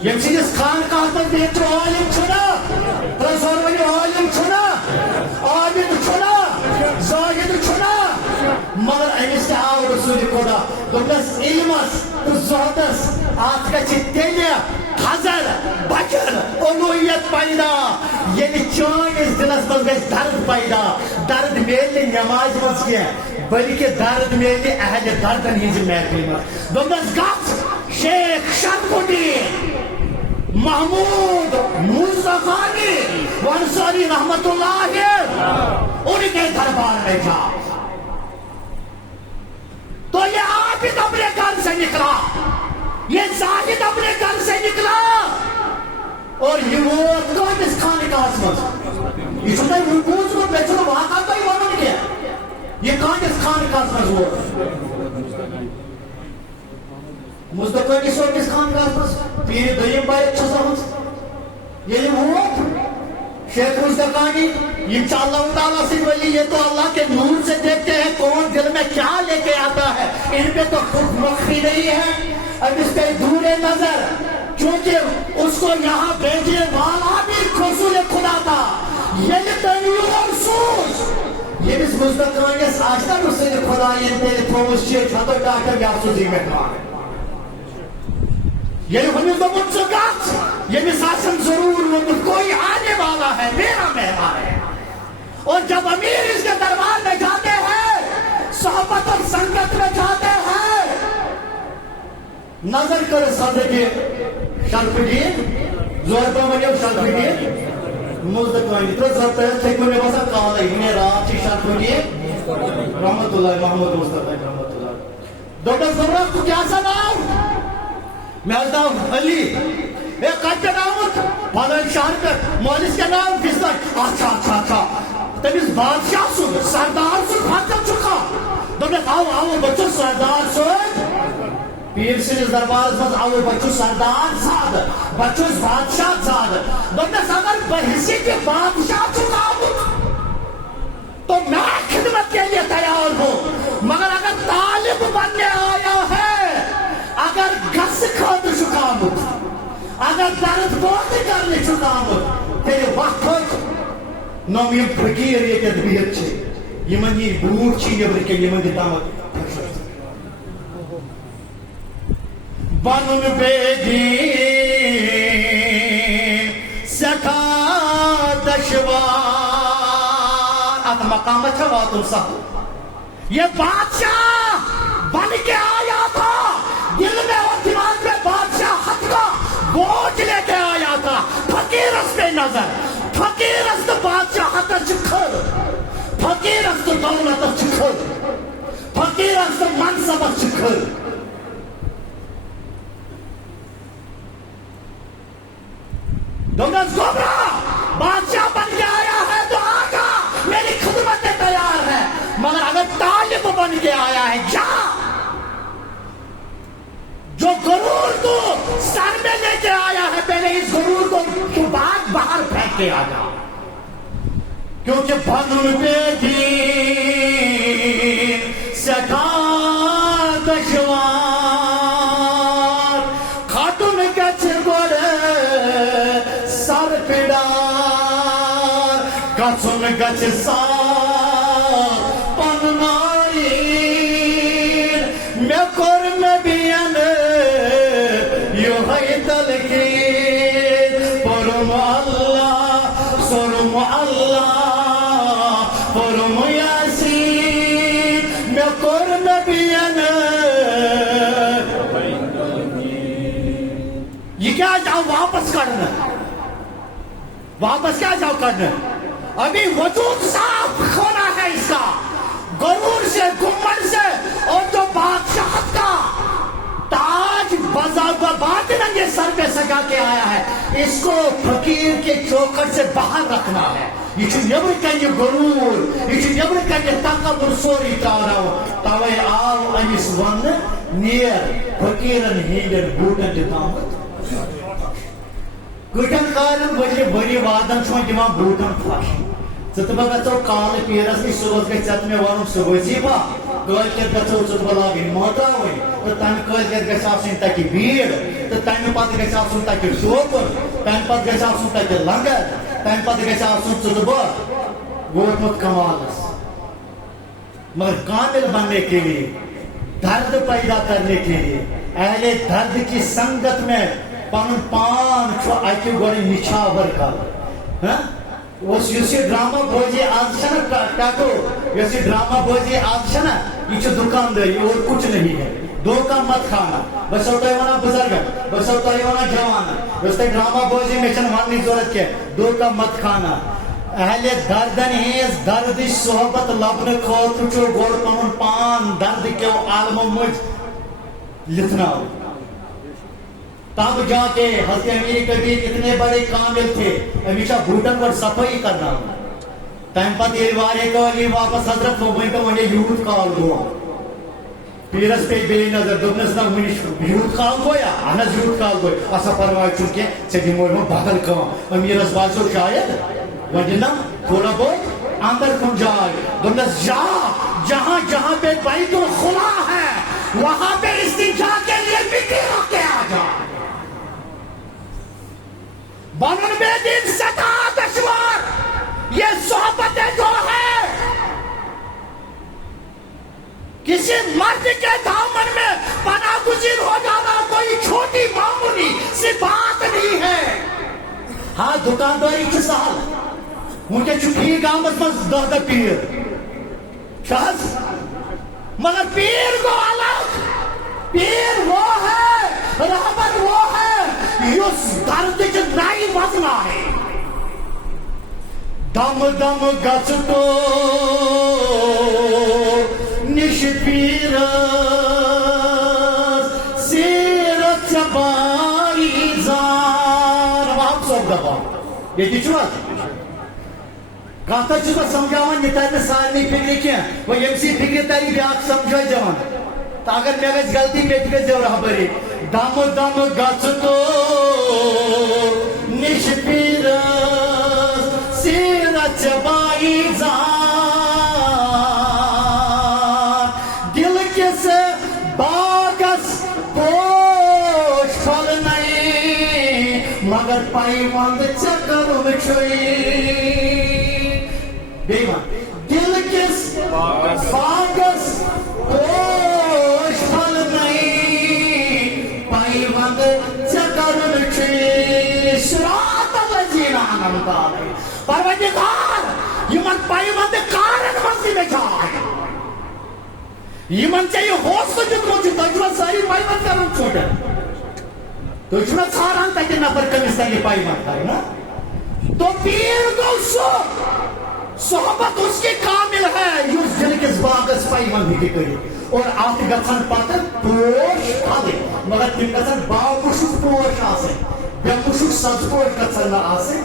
یم سیدس خان کہتا دیکھو عالم چنا رسول ولی عالم چنا عابد چنا زاہد چنا مگر اینستے آو رسول خدا دوبلس علمس تو زہدس آت کا چتیلیا حضر بچر علویت پیدا یعنی چانس دلس مز گئی درد پیدا درد میلے نماز مز کیا بلکہ درد میلے اہل دردن ہی محفل مز دوبلس گفت شیخ شرف الدین محمود مصطفی وانصاری رحمت اللہ ان کے دربار میں جا تو یہ عابد اپنے گھر سے نکلا یہ زاہد اپنے گھر سے نکلا اور یہ وہ کانس خان کا عظمت یہ چھوٹا رکوز کو بیچو واقعہ کا ہی ورنہ کیا یہ کانس خان کا عظمت ہوا مصطفی کی سوکس خان کا عظمت پیر دیم باید چھسا ہوں یہ وہ شیخ مصطفی یہ اللہ تعالیٰ سے ولی یہ تو اللہ کے نور سے دیکھتے ہیں کون دل میں کیا لے کے آتا ہے ان پہ تو خود مخفی نہیں ہے اب اس پہ دور نظر کیونکہ اس کو یہاں بھیجنے والا بھی رسول خدا تھا یہ تنیور سوز یہ اس مصطفی اس آشتہ رسول خدا یہ تیرے تھومس چیئر چھتر ڈاکٹر یا سوزی میں کھا ہے یہ ہمیں تو مجھ سے گات یہ مساسم ضرور مجھ کوئی آنے والا ہے میرا مہمان ہے اور جب امیر اس کے دربار میں جاتے ہیں صحبت اور سنگت میں جاتے ہیں نظر کر صدقے شرف دین زور پر مجھے شرف دین مزدقانی تو زرطہ ہے تھے کوئی بسا کہا ہے انہیں رات چی شرف دین رحمت اللہ محمد مصطفی رحمت اللہ ڈاکٹر زمرہ کو کیا سا نام میں آتا ہوں علی ایک قد کا نام پادر شہر پر مولس کا نام فیصلہ اچھا تب اس بادشاہ سن سردار سن پھاکم چکا دوبلت آو بچو سردار سن پیر سے اس دربار اس آو بچو سردار زاد بچو اس بادشاہ زاد دوبلت اگر بحثی کے بادشاہ چکا تو میں خدمت کے لیے تیار ہوں مگر اگر طالب بننے آیا ہے اگر گھس آمد اگر درد بہت کرنے چھک آمد تیرے وقت نوم یم فقیر یہ بہت یمن یہ بوٹ نبر کن یمن دامت بنن بے دین سٹھا دشوار ات مقامت ہے واتن سخت یہ بادشاہ بن کے آیا تھا دل میں اور دماغ میں بادشاہ حق کا بوجھ لے کے آیا تھا فقیر پہ نظر فقیر بادشاہ چکھر فقیر دولت چکھر فقیر منصب چکھر گھبرا بادشاہ بن کے آیا ہے تو آگا میری خدمت تیار ہے مگر اگر طالب بن کے آیا ہے جا جو غرور کو سر میں لے کے آیا ہے پہلے اس غرور کو باہر پھینک کے آ جا کیونکہ بنن بے دین سٹھا دشوار خاتون گچھ گوڑے سر پڑار گچھن گچھ سار پنائیر میں کور میں بیان یو ہے تلقین پرم اللہ سرم اللہ پرم یاسین میں کور میں بیان یہ کیا جاؤ واپس کرنا واپس کیا جاؤ کرنا ابھی وجود صاف ہونا ہے اس کا غرور سے گمبد سے اور جو بادشاہت کا تاج باطن یہ سر پہ سجا کے آیا ہے اس کو فقیر کے چوکھٹ سے باہر رکھنا ہے یہ نبر کن غرور یہ نبر کن تکبر سوری تارو توے آو امس ون نیر فقیرن ہندین بوٹن دامت کٹن کارن بڑی وادن دان بوٹن پھش ٹھہ گھو کال پیرس نش صبح گھر مے ون سہ وظیفہ کالکت گھو ٹھہ لاگن ماتاون تو تمہ کالکت گھس آسن تتہ بھیڑ تو تمہ پتہ گھس آسن تتہ شوپر تمہ پتہ گھس آسن تتہ لنگر تمہ پتہ گھس آسن ووتمت کمالس مگر کامل بننے کے لیے درد پیدا کرنے کے لیے اہل درد کی سنگت میں پن پان اکہ گوڑ نچھاور کر ڈرامہ بوزی آج ٹاٹو اس ڈرامہ بوزی آج یہ دکانداری اور کچھ نہیں ہے دھوکہ مت کھانا بس تہ ونان بزرگن بس تہ ونان جوانن اس ڈرامہ بوزی مے چھن وننی ضرورت کی دھوکہ مت کھانا اہل دردن ہز درد صحبت لبن خاطر گوڑ پن پان درد کیو عالمو مجھ لتھناو تب جا کے حضرت امیر کبیر اتنے بڑے کامل تھے ہمیشہ بوٹن پر صفائی کرنا تم پتہ وارے کالی واپس حضرت ون تو ون یوت کال گو پیرس پہ بے نظر دس نا ون یوت کال گویا اہن یوت کال گو اصا پرواہ چونکہ ے دمو بدل کام امیرس باسو شاید ون دم تھوڑا بہت اندر کن جائے دس جا جہاں جہاں پہ بیت الخلا ہے وہاں پہ استنجا کے لیے مٹی رکھ کے آ جا بنن بے دین سٹھا دشوار یہ صحبتیں جو ہے کسی مرد کے دامن میں پناہ گزیر ہو جانا کوئی چھوٹی معمولی سی بات نہیں ہے ہاں دکانداری کی سال مجھے چھٹی گامت مز دہ پیر شاہد مگر پیر کو الگ پیر وہ ہے رہبر وہ ہے اس درد کے نئی وزنا ہے دم دم گچ تو نش پیر سیرت چبائی زار آپ سب دفعہ یہ چھوا کتا چھ سمجھاوان یہ تر سارے فکر کی وہ یم سی فکر تری بیاق سمجھا جوان تو اگر مے گھس غلطی مے تہ گژھِ رہبری دم دم گچ تو نش پیر سیرت چبائی زار دل کس باغس پوش پھل نئی دل کس باغس پوش پھل نہیں پیوند چکرن صراط الذین انعمت علیہم پروردگار یمن پیوند کارن منٛز بچار یمن ژےٚ یہِ حوصلہٕ دیُتمُت چھُ تۄہہِ چھُوا سٲری پیوند کران ژوٗنٛٹھٮ۪ن تُہۍ چھُوا ژھانڈان تتہِ نفر کٔمِس تگہِ پیوند کرنا تو پیر گو سو صحبت اس کی کامل ہے یُس دل کِس باغس پیوند ہیٚکہِ کٔرِتھ اور اتھ گژھن پتہٕ پوش پھلٕنۍ مگر تِم گژھن باوُشُک پوش آسٕنۍ بیمُشُک سبز پوش گژھن نہٕ آسٕنۍ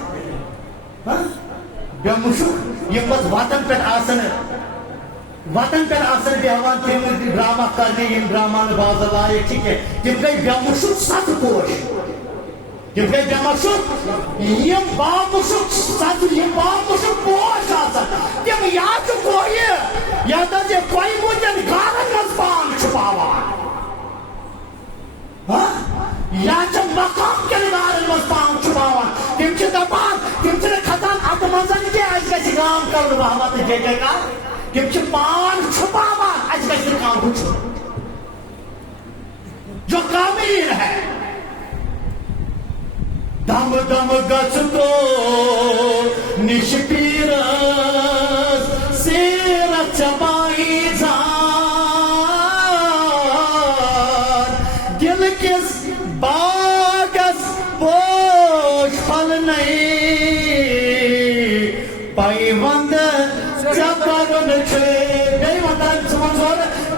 بیمُشُک یِم پتہٕ وتن پٮ۪ٹھ آسن بیٚہوان تِم ڈرامہ کرنہِ یِم ڈرامہ نہٕ بازٕ لایق چھِ کینٛہہ تِم گٔے بیمُشُک سبز پوش تِم گٔے بیمُشُک یِم باوُشُک پوش آسن تِم یا چھُ کۄیہِ یتھ حظ یہِ کۄیہِ موٗجن گارن منٛز پان چھُپاوان یا چھِ مقام کٮ۪ن گارن منٛز پان چھُپاوان تِم چھِ دپان تِم چھِنہٕ کھسان اتھ منٛز کینٛہہ اَسہِ گژھِ گام کرُن رحمت جے جے کار تِم چھِ پان چھُپاوان اَسہِ گژھِ نہٕ کانٛہہ وٕچھُن جو کامل ہے دم دم گژھ تو نش پیرس سیرت چبائی زان دل کس باغس پوش پھل نہیں پیوند چکرن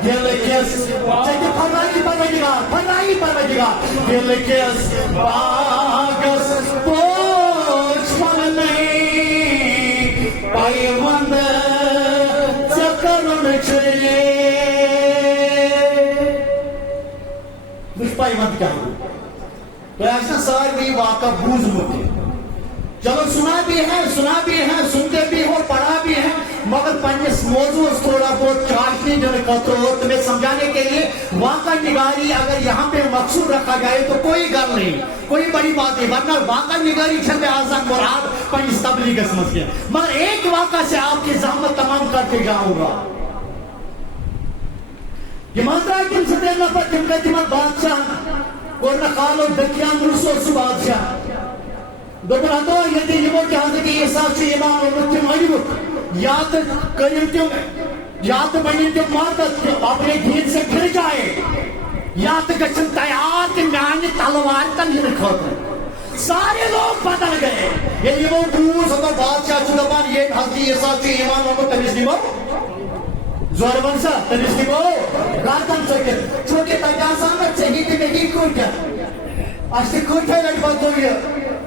دل کس دل کس باغس پوش پھل نہیں پیوند چکرن وچ پیوند کیا تو ایسا سارے واقعہ بوجھمت چلو سنا بھی ہے سنتے بھی ہو پڑھا بھی ہے مگر پنس موضوع تھوڑا بہت چاشنی جو اور تمہیں سمجھانے کے لیے واقعہ نگاری اگر یہاں پہ مقصود رکھا جائے تو کوئی گل نہیں کوئی بڑی بات نہیں ورنہ واقعہ نگاری چھت آزاد مراد پنس تبلیغ مجھ مگر ایک واقعہ سے آپ کی زحمت تمام کرتے جاؤں گا ایماندار تم سے نفر تم کا تمہ بادشاہ اور نہ خالو دکیان رسو سو بادشاہ دوپر ہتو یدی یمو کہ حضرت عیسیٰ سے امام اور تم ہریو یاد کریم تم یاد بنی تم مردت اپنے دین سے گر جائے یاد گچن تیار تم میانی تلوار تن ہی رکھوتا سارے لوگ بدل گئے یہ یمو دوز ہتو بادشاہ چودبان یہ حضرت عیسیٰ سے امام اور تمیز نیمو زور بنسا تمیز نیمو گردن سکر چونکہ تجاسان میں چہیتی میں ہی کوٹا اشتی کوٹا لگ بدلوئے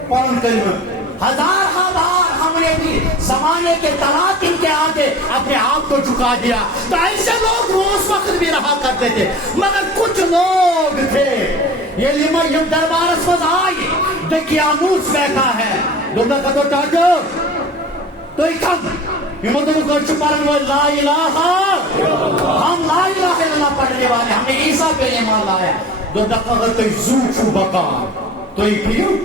پان کلمہ ہزار بار ہم نے بھی زمانے کے تلاقن کے آگے اپنے آپ کو جھکا دیا تو ایسے لوگ روز وقت بھی رہا کرتے تھے مگر کچھ لوگ تھے یہ لمہ یم دربار اسفظ آئی دکیانوس بیٹھا ہے دونہ کا تو ٹاٹو تو ایک کم یہ مدد کو چھپارن وہ لا الہ ہم لا الہ الا اللہ پڑھنے والے ہم نے عیسیٰ پہ ایمان لایا دونہ کا تو زو چھو بکا تو ایک کیوں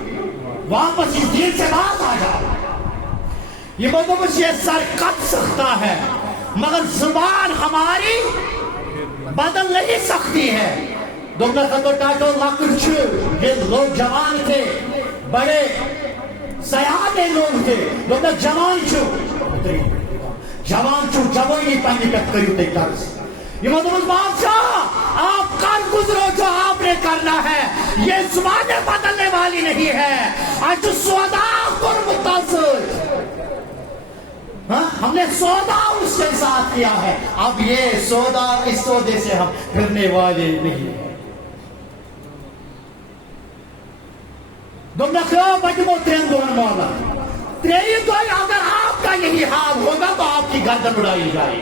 واپس اس دین سے بات آ جاؤ یہ مطلب یہ سر کٹ سکتا ہے مگر زبان ہماری بدل نہیں سکتی ہے دوگلا خطو ٹاٹو لاکر یہ لوگ جوان تھے بڑے سیادے لوگ تھے دوگلا جوان جوانی پانی پہ کریو تے کرس یہ مطلب بادشاہ آپ کر گزرو جو آپ نے کرنا ہے یہ زبانیں بدلنے والی نہیں ہے آج سودا پر متصل ہم نے سودا اس کے ساتھ کیا ہے اب یہ سودا اس سودے سے ہم پھرنے والے نہیں ہیں دم نکھو بجمو تین دون مولا تیری تو اگر آپ کا یہی حال ہوگا تو آپ کی گردن اڑائی جائے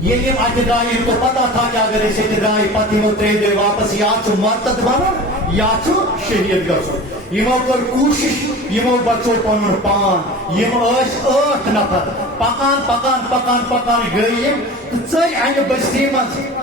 یہ اجدائی کو پتا تھا کہ اگر اسے اجدائی پتی ہو ترے دے واپس یا چھو مرتد بنا یا چھو شہید گسو یمو کر کوشش یمو بچو پنن پان یمو ٲٹھ نفر پکان گئی تو ژٔرۍ انہِ بستی منٛز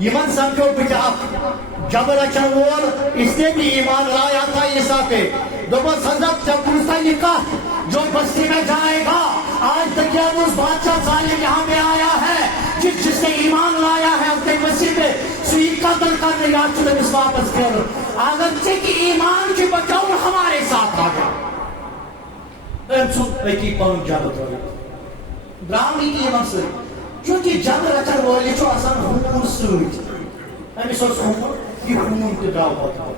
یمن سمجھو بچہ اکھ جبر اچھا وول اس نے بھی ایمان لایا تھا عیسیٰ پہ دوبس حضرت جب پوچھتا نکاح جو بستی میں جائے گا آج تک یہ اس بادشاہ ظالم یہاں پہ آیا ہے جس نے ایمان لایا ہے اپنے مسیح پہ سوئی قتل کرنے یا چلے اس واپس کرو اگر چک ایمان کی بچاؤ ہمارے ساتھ آ گیا ام سن ایکی پاؤں جابت ہوئی براؤنی کی ایمان سے چونکہ جب رچر والی جو آسان ہون سوئی امی سوچ ہون یہ ہون کے دراؤ ہوتا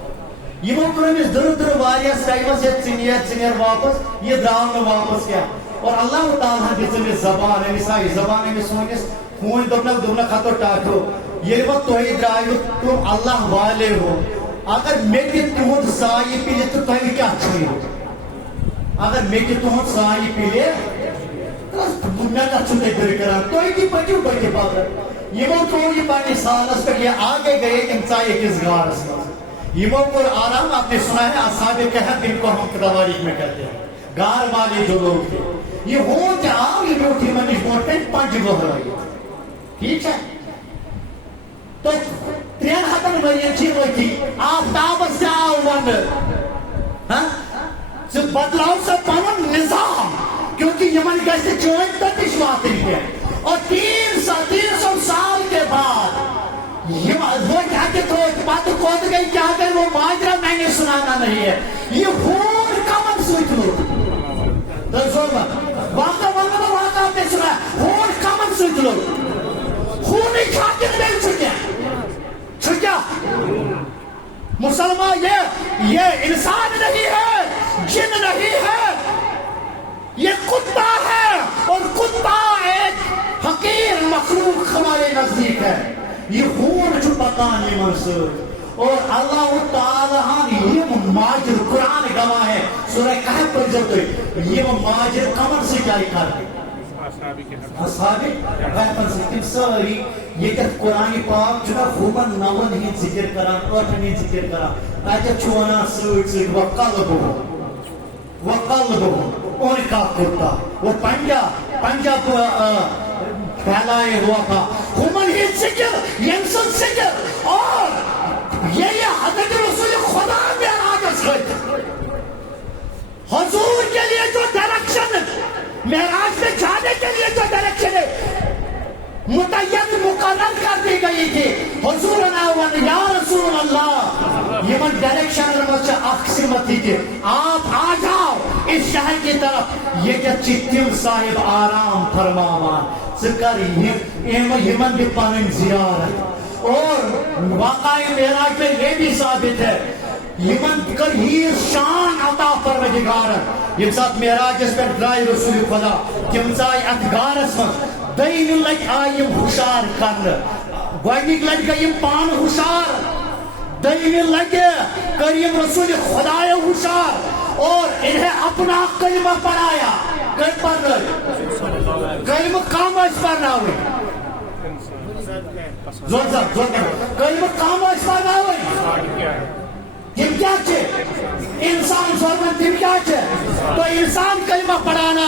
یہ وہ کرمیس در واریس ٹائمس یہ چنیر واپس یہ دراؤ میں واپس کیا اور اللہ تعالیٰ دِژ زبان أمِس آیہِ زبان أمِس ووٚنِس ہوٗنۍ دوٚپنکھ ہتو ٹاٹھو ییٚلہِ وۄنۍ تُہۍ درٛایِو تِم اللہ والے ہو اگر مےٚ تہِ تُہُنٛد سایہِ پِلہِ تہٕ تۄہہِ کیٛاہ چھُو اگر مےٚ تہِ تُہُنٛد سایہِ پِلہِ مےٚ کتھ چھُو تُہۍ دٕرِ کران تُہۍ تہِ پٔکِو بٔتھِ پتہٕ یِمو تھوٚو یہِ پننِس سالس پٮ۪ٹھ یہِ آگے گٔیے تِم ژایہِ أکِس غارس منٛز یِمو کوٚر آرام آپ نے سنا ہے اصحاب کہف جن کو ہم تواریخ میں کہتے ہیں غار والے جو لوگ تھے یہ ہون کیا یہ جو تھی منش موٹے پانچ گہرائی ٹھیک ہے تو ترین ہتن مرین چی وہ تھی آفتاب سے آون سے بدلاؤ سے پانون نظام کیونکہ یمن گیسے چوئن تتش واقعی ہے اور 300 سال کے بعد وہ کہتے تو بات کود گئی کیا گئی وہ ماجرہ میں نے سنانا نہیں ہے یہ ہون کمن سوچ لو واقع آپ نے سنا ہون کمن سوچ لو خونی خاطر نہیں چھکیا مسلمان یہ انسان نہیں ہے جن نہیں ہے یہ کتا ہے اور کتا ایک حقیر مخلوق ہمارے نزدیک ہے یہ خون جو پکان یہ منصور اور اللہ تعالیٰ یہ ماجر قرآن گواہ ہے سورہ کہف پر جب تو یہ ماجر کمر سے جائی کر دے اصحاب کہف سے تم ساری یہ جب قرآن پاک جو خوبن نون ہی ذکر کران اٹھن ہی ذکر کران تاکہ چھونا سوٹ سے وقلبو ان کا کرتا وہ پنجا پھیلائے ہوا تھا خوبن ہی ذکر ینسن ذکر اور یہ حضرت رسول خدا میں آجز گئی حضور کے لیے جو ڈائریکشن معراج میں جانے کے لیے جو ڈائریکشن متعین مقرر کر دی گئی تھی حضور اناوان یا رسول اللہ یہ من ڈائریکشن رمچہ اخصمتی تھی آپ آ جاؤ اس شہر کی طرف یہ کہ چتیم صاحب آرام فرماوان سکر یمن بھی پانن زیارت اور واقعی معراج میں یہ بھی ثابت ہے یمن کر ہی شان عطا پروردگار یم ساتھ معراج اس پر درائے رسول خدا تم ژاے اتھ غارس من دیم لٹ آیم ہوشار کرن گۄڈنِک لٹ گٔے یم پان ہوشار دیم لٹ کریم رسول خدا ہوشار اور انہیں اپنا کلمہ پڑھایا کلمہ کام اس پڑھنا ہوئی کلمہ کام اس پڑھنا ہوئی تم کیا چھے انسان سورمن تم کیا چھے تو انسان کلمہ پڑھانا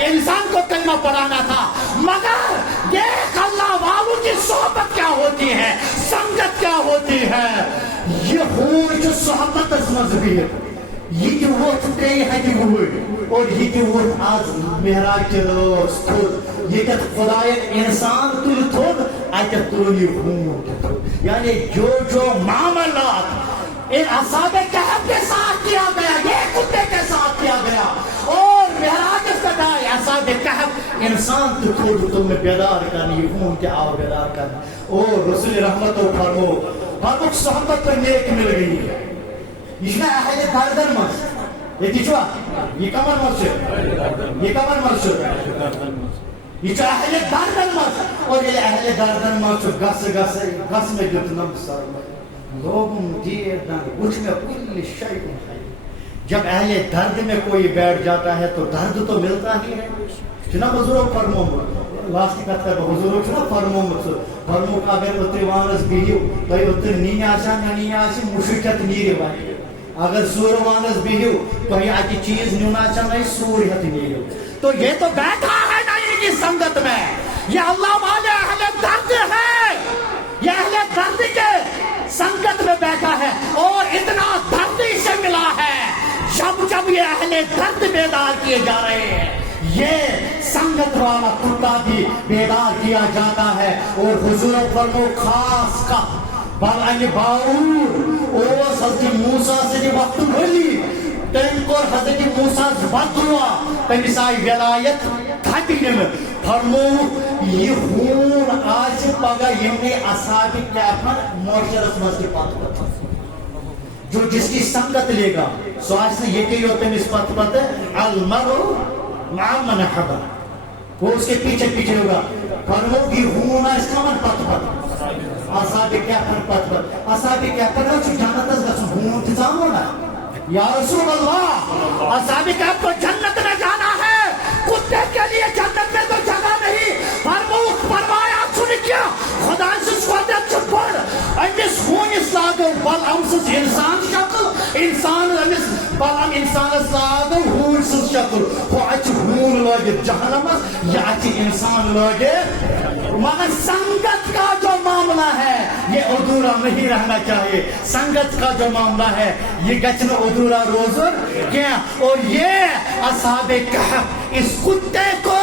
انسان کو کلمہ پڑھانا تھا مگر دیکھ اللہ والوں کی صحبت کیا ہوتی ہے سنگت کیا ہوتی ہے یہ ہوئی جو صحبت اس مذہبی ہے یہ جو وہ چھتے ہیں جو ہوئی اور یہ جو وہ آج معراج کے روز خود یہ کہ خدای انسان تل تھوڑ آئیتا تلونی ہوں یعنی جو معاملات ان اصحاب کہف کے ساتھ کیا گیا یہ کتے کے ساتھ کیا گیا اور معراج اس کا دائے اصحاب کہف انسان تو تھوڑ تم نے بیدار کرنی ہوں کہ آؤ بیدار کرنی اور رسول رحمت و فرمو صحبت پر نیک مل گئی ہے یہ اہل دردن مز یہ تیچوا یہ کمر مز یہ کمر مز یہ جو اہل دردن مز اور یہ اہل دردن مز گس میں جتنم سر لوگوں دیر دن کچھ میں کل شیء ہے جب اہل درد میں کوئی بیٹھ جاتا ہے تو درد تو ملتا ہی ہے چنا حضور فرمو لاسٹ کا تھا حضور چنا فرمو کا اگر اتری وانس بیو تو اتر نینی آشان یا نینی آشان مشکت نیری وائی اگر سور وانس بیو تو یہ آجی چیز نیونا چاہنا ہے سور ہی نیو تو یہ تو بیٹھا ہے نہیں کی سنگت میں یہ اللہ والے اہل درد ہے یہ اہل درد کے سنگت میں بیٹھا ہے اور اتنا دردی سے ملا ہے جب جب یہ اہل درد بیدار کیے جا رہے ہیں یہ سنگت والا کتا بھی بیدار کیا جاتا ہے. اور حضور فرمو خاص کا بل باور اوس حضرت موسیٰ سے وقت بھلی تم کو حضرت موسیٰ بدعا تمس آئی ولایت تھپن فرمو یہ خون آج پگہ یمنے اصحاب کہف معاشرس مز پتہ جو جس کی سنگت لے گا سو آج نے یہ کہ تمس پتہ المرء مع من حب وہ اس کے پیچھے پیچھے ہوگا. فرمو یہ خون آج کمن پتہ اصحاب کہف پتہ اصحاب کہف جنت گھن خون تھانو نا یا رسول اللہ اصحاب کہف کو جنت میں جانا ہے کتے کے لیے جنت میں تو جگہ نہیں. فرمایا سن کیا خدا سے سوادت سے پڑھ امس خونس لاگو بل امس انسان شکل انسان امس بل ام انسانس لاگو خون سن شکل وہ اچ خون لگت جہنمس یا اچ انسان لگت. مگر سنگت کا جو معاملہ ہے یہ ادھورا نہیں رہنا چاہیے. سنگت کا جو معاملہ ہے یہ گچن ادھورا روزن کیا. اور یہ اصحاب کہف اس کتے کو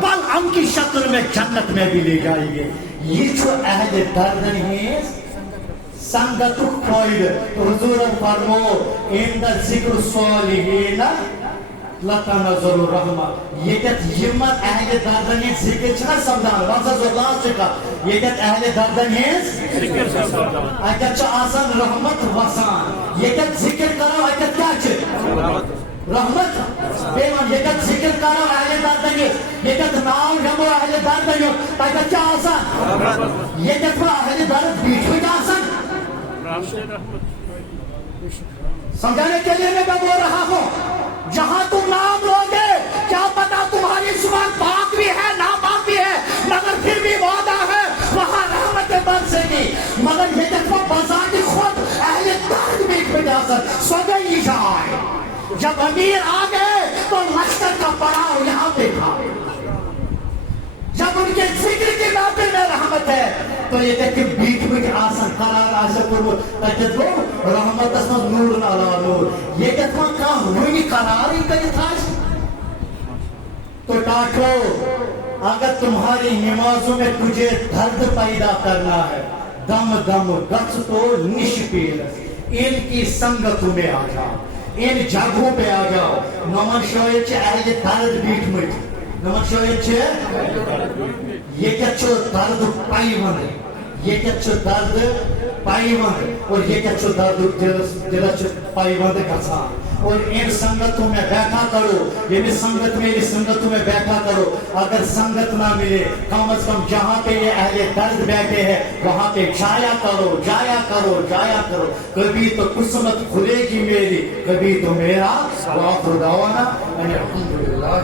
بلعم کی شکل میں جنت میں بھی لے جائیں گے. یہ جو اہل درد ہے سنگت فائدہ. تو حضور فرمو ان ذکر صالحین لتنزل الرحمہ. یہ کہ یمت اہل دردن ہے ذکر چھنا سمجھان رمضان اللہ چکا یہ کہ اہل دردن ہے ذکر سمجھان اگر چھ آسان رحمت وسان یہ کہ ذکر کرو اگر کیا چھ رحمت بیمان یہ کہ ذکر کرو اہل دردن ہے یہ کہ نام جمع اہل دردن ہے اگر کیا آسان یہ کہ اہل درد بیچ میں آسان سمجھانے کے لیے میں بول رہا ہوں. جہاں تم نام لوگے کیا پتا تمہاری زبان پاک بھی ہے ناپاک بھی ہے مگر پھر بھی وعدہ ہے وہاں رحمتیں برسے گی. مگر یہ کہ بذات خود اہل درد بیچ میں جا کر سو گئی جائے. جب امیر آ گئے تو لشکر کا پڑاؤ یہاں پہ تھا. جب ان کے ذکر کی باتیں میں رحمت ہے تو یہ کہ بیچ بیچ آسان قرار آسان کرو تجد لو رحمت اسم نور نالا نور. یہ کہ تمہیں کہاں ہوئی قرار ہی کئی تھا. تو ٹاکو اگر تمہاری نمازوں میں تجھے درد پیدا کرنا ہے دم دم گچ تو نش پیل ان کی سنگتوں میں آ جاؤ ان جگہوں پہ آ جاؤ. نمن شاید چھ اہل درد بیٹھ مٹ نمن شاید چھ یہ کیا چھو درد پائیون ہے یہ کیا چھو درد پائیون ہے اور یہ کیا چھو درد دل چھو پائیون کسان. اور ان سنگتوں میں بیٹھا کرو یہ سنگت میں اس سنگتوں میں بیٹھا کرو. اگر سنگت نہ ملے کم از کم جہاں پہ یہ اہل درد بیٹھے ہیں وہاں پہ جایا کرو جایا کرو جایا کرو. کبھی تو قسمت کھلے گی میری کبھی تو میرا. وآخر دعوانا الحمدللہ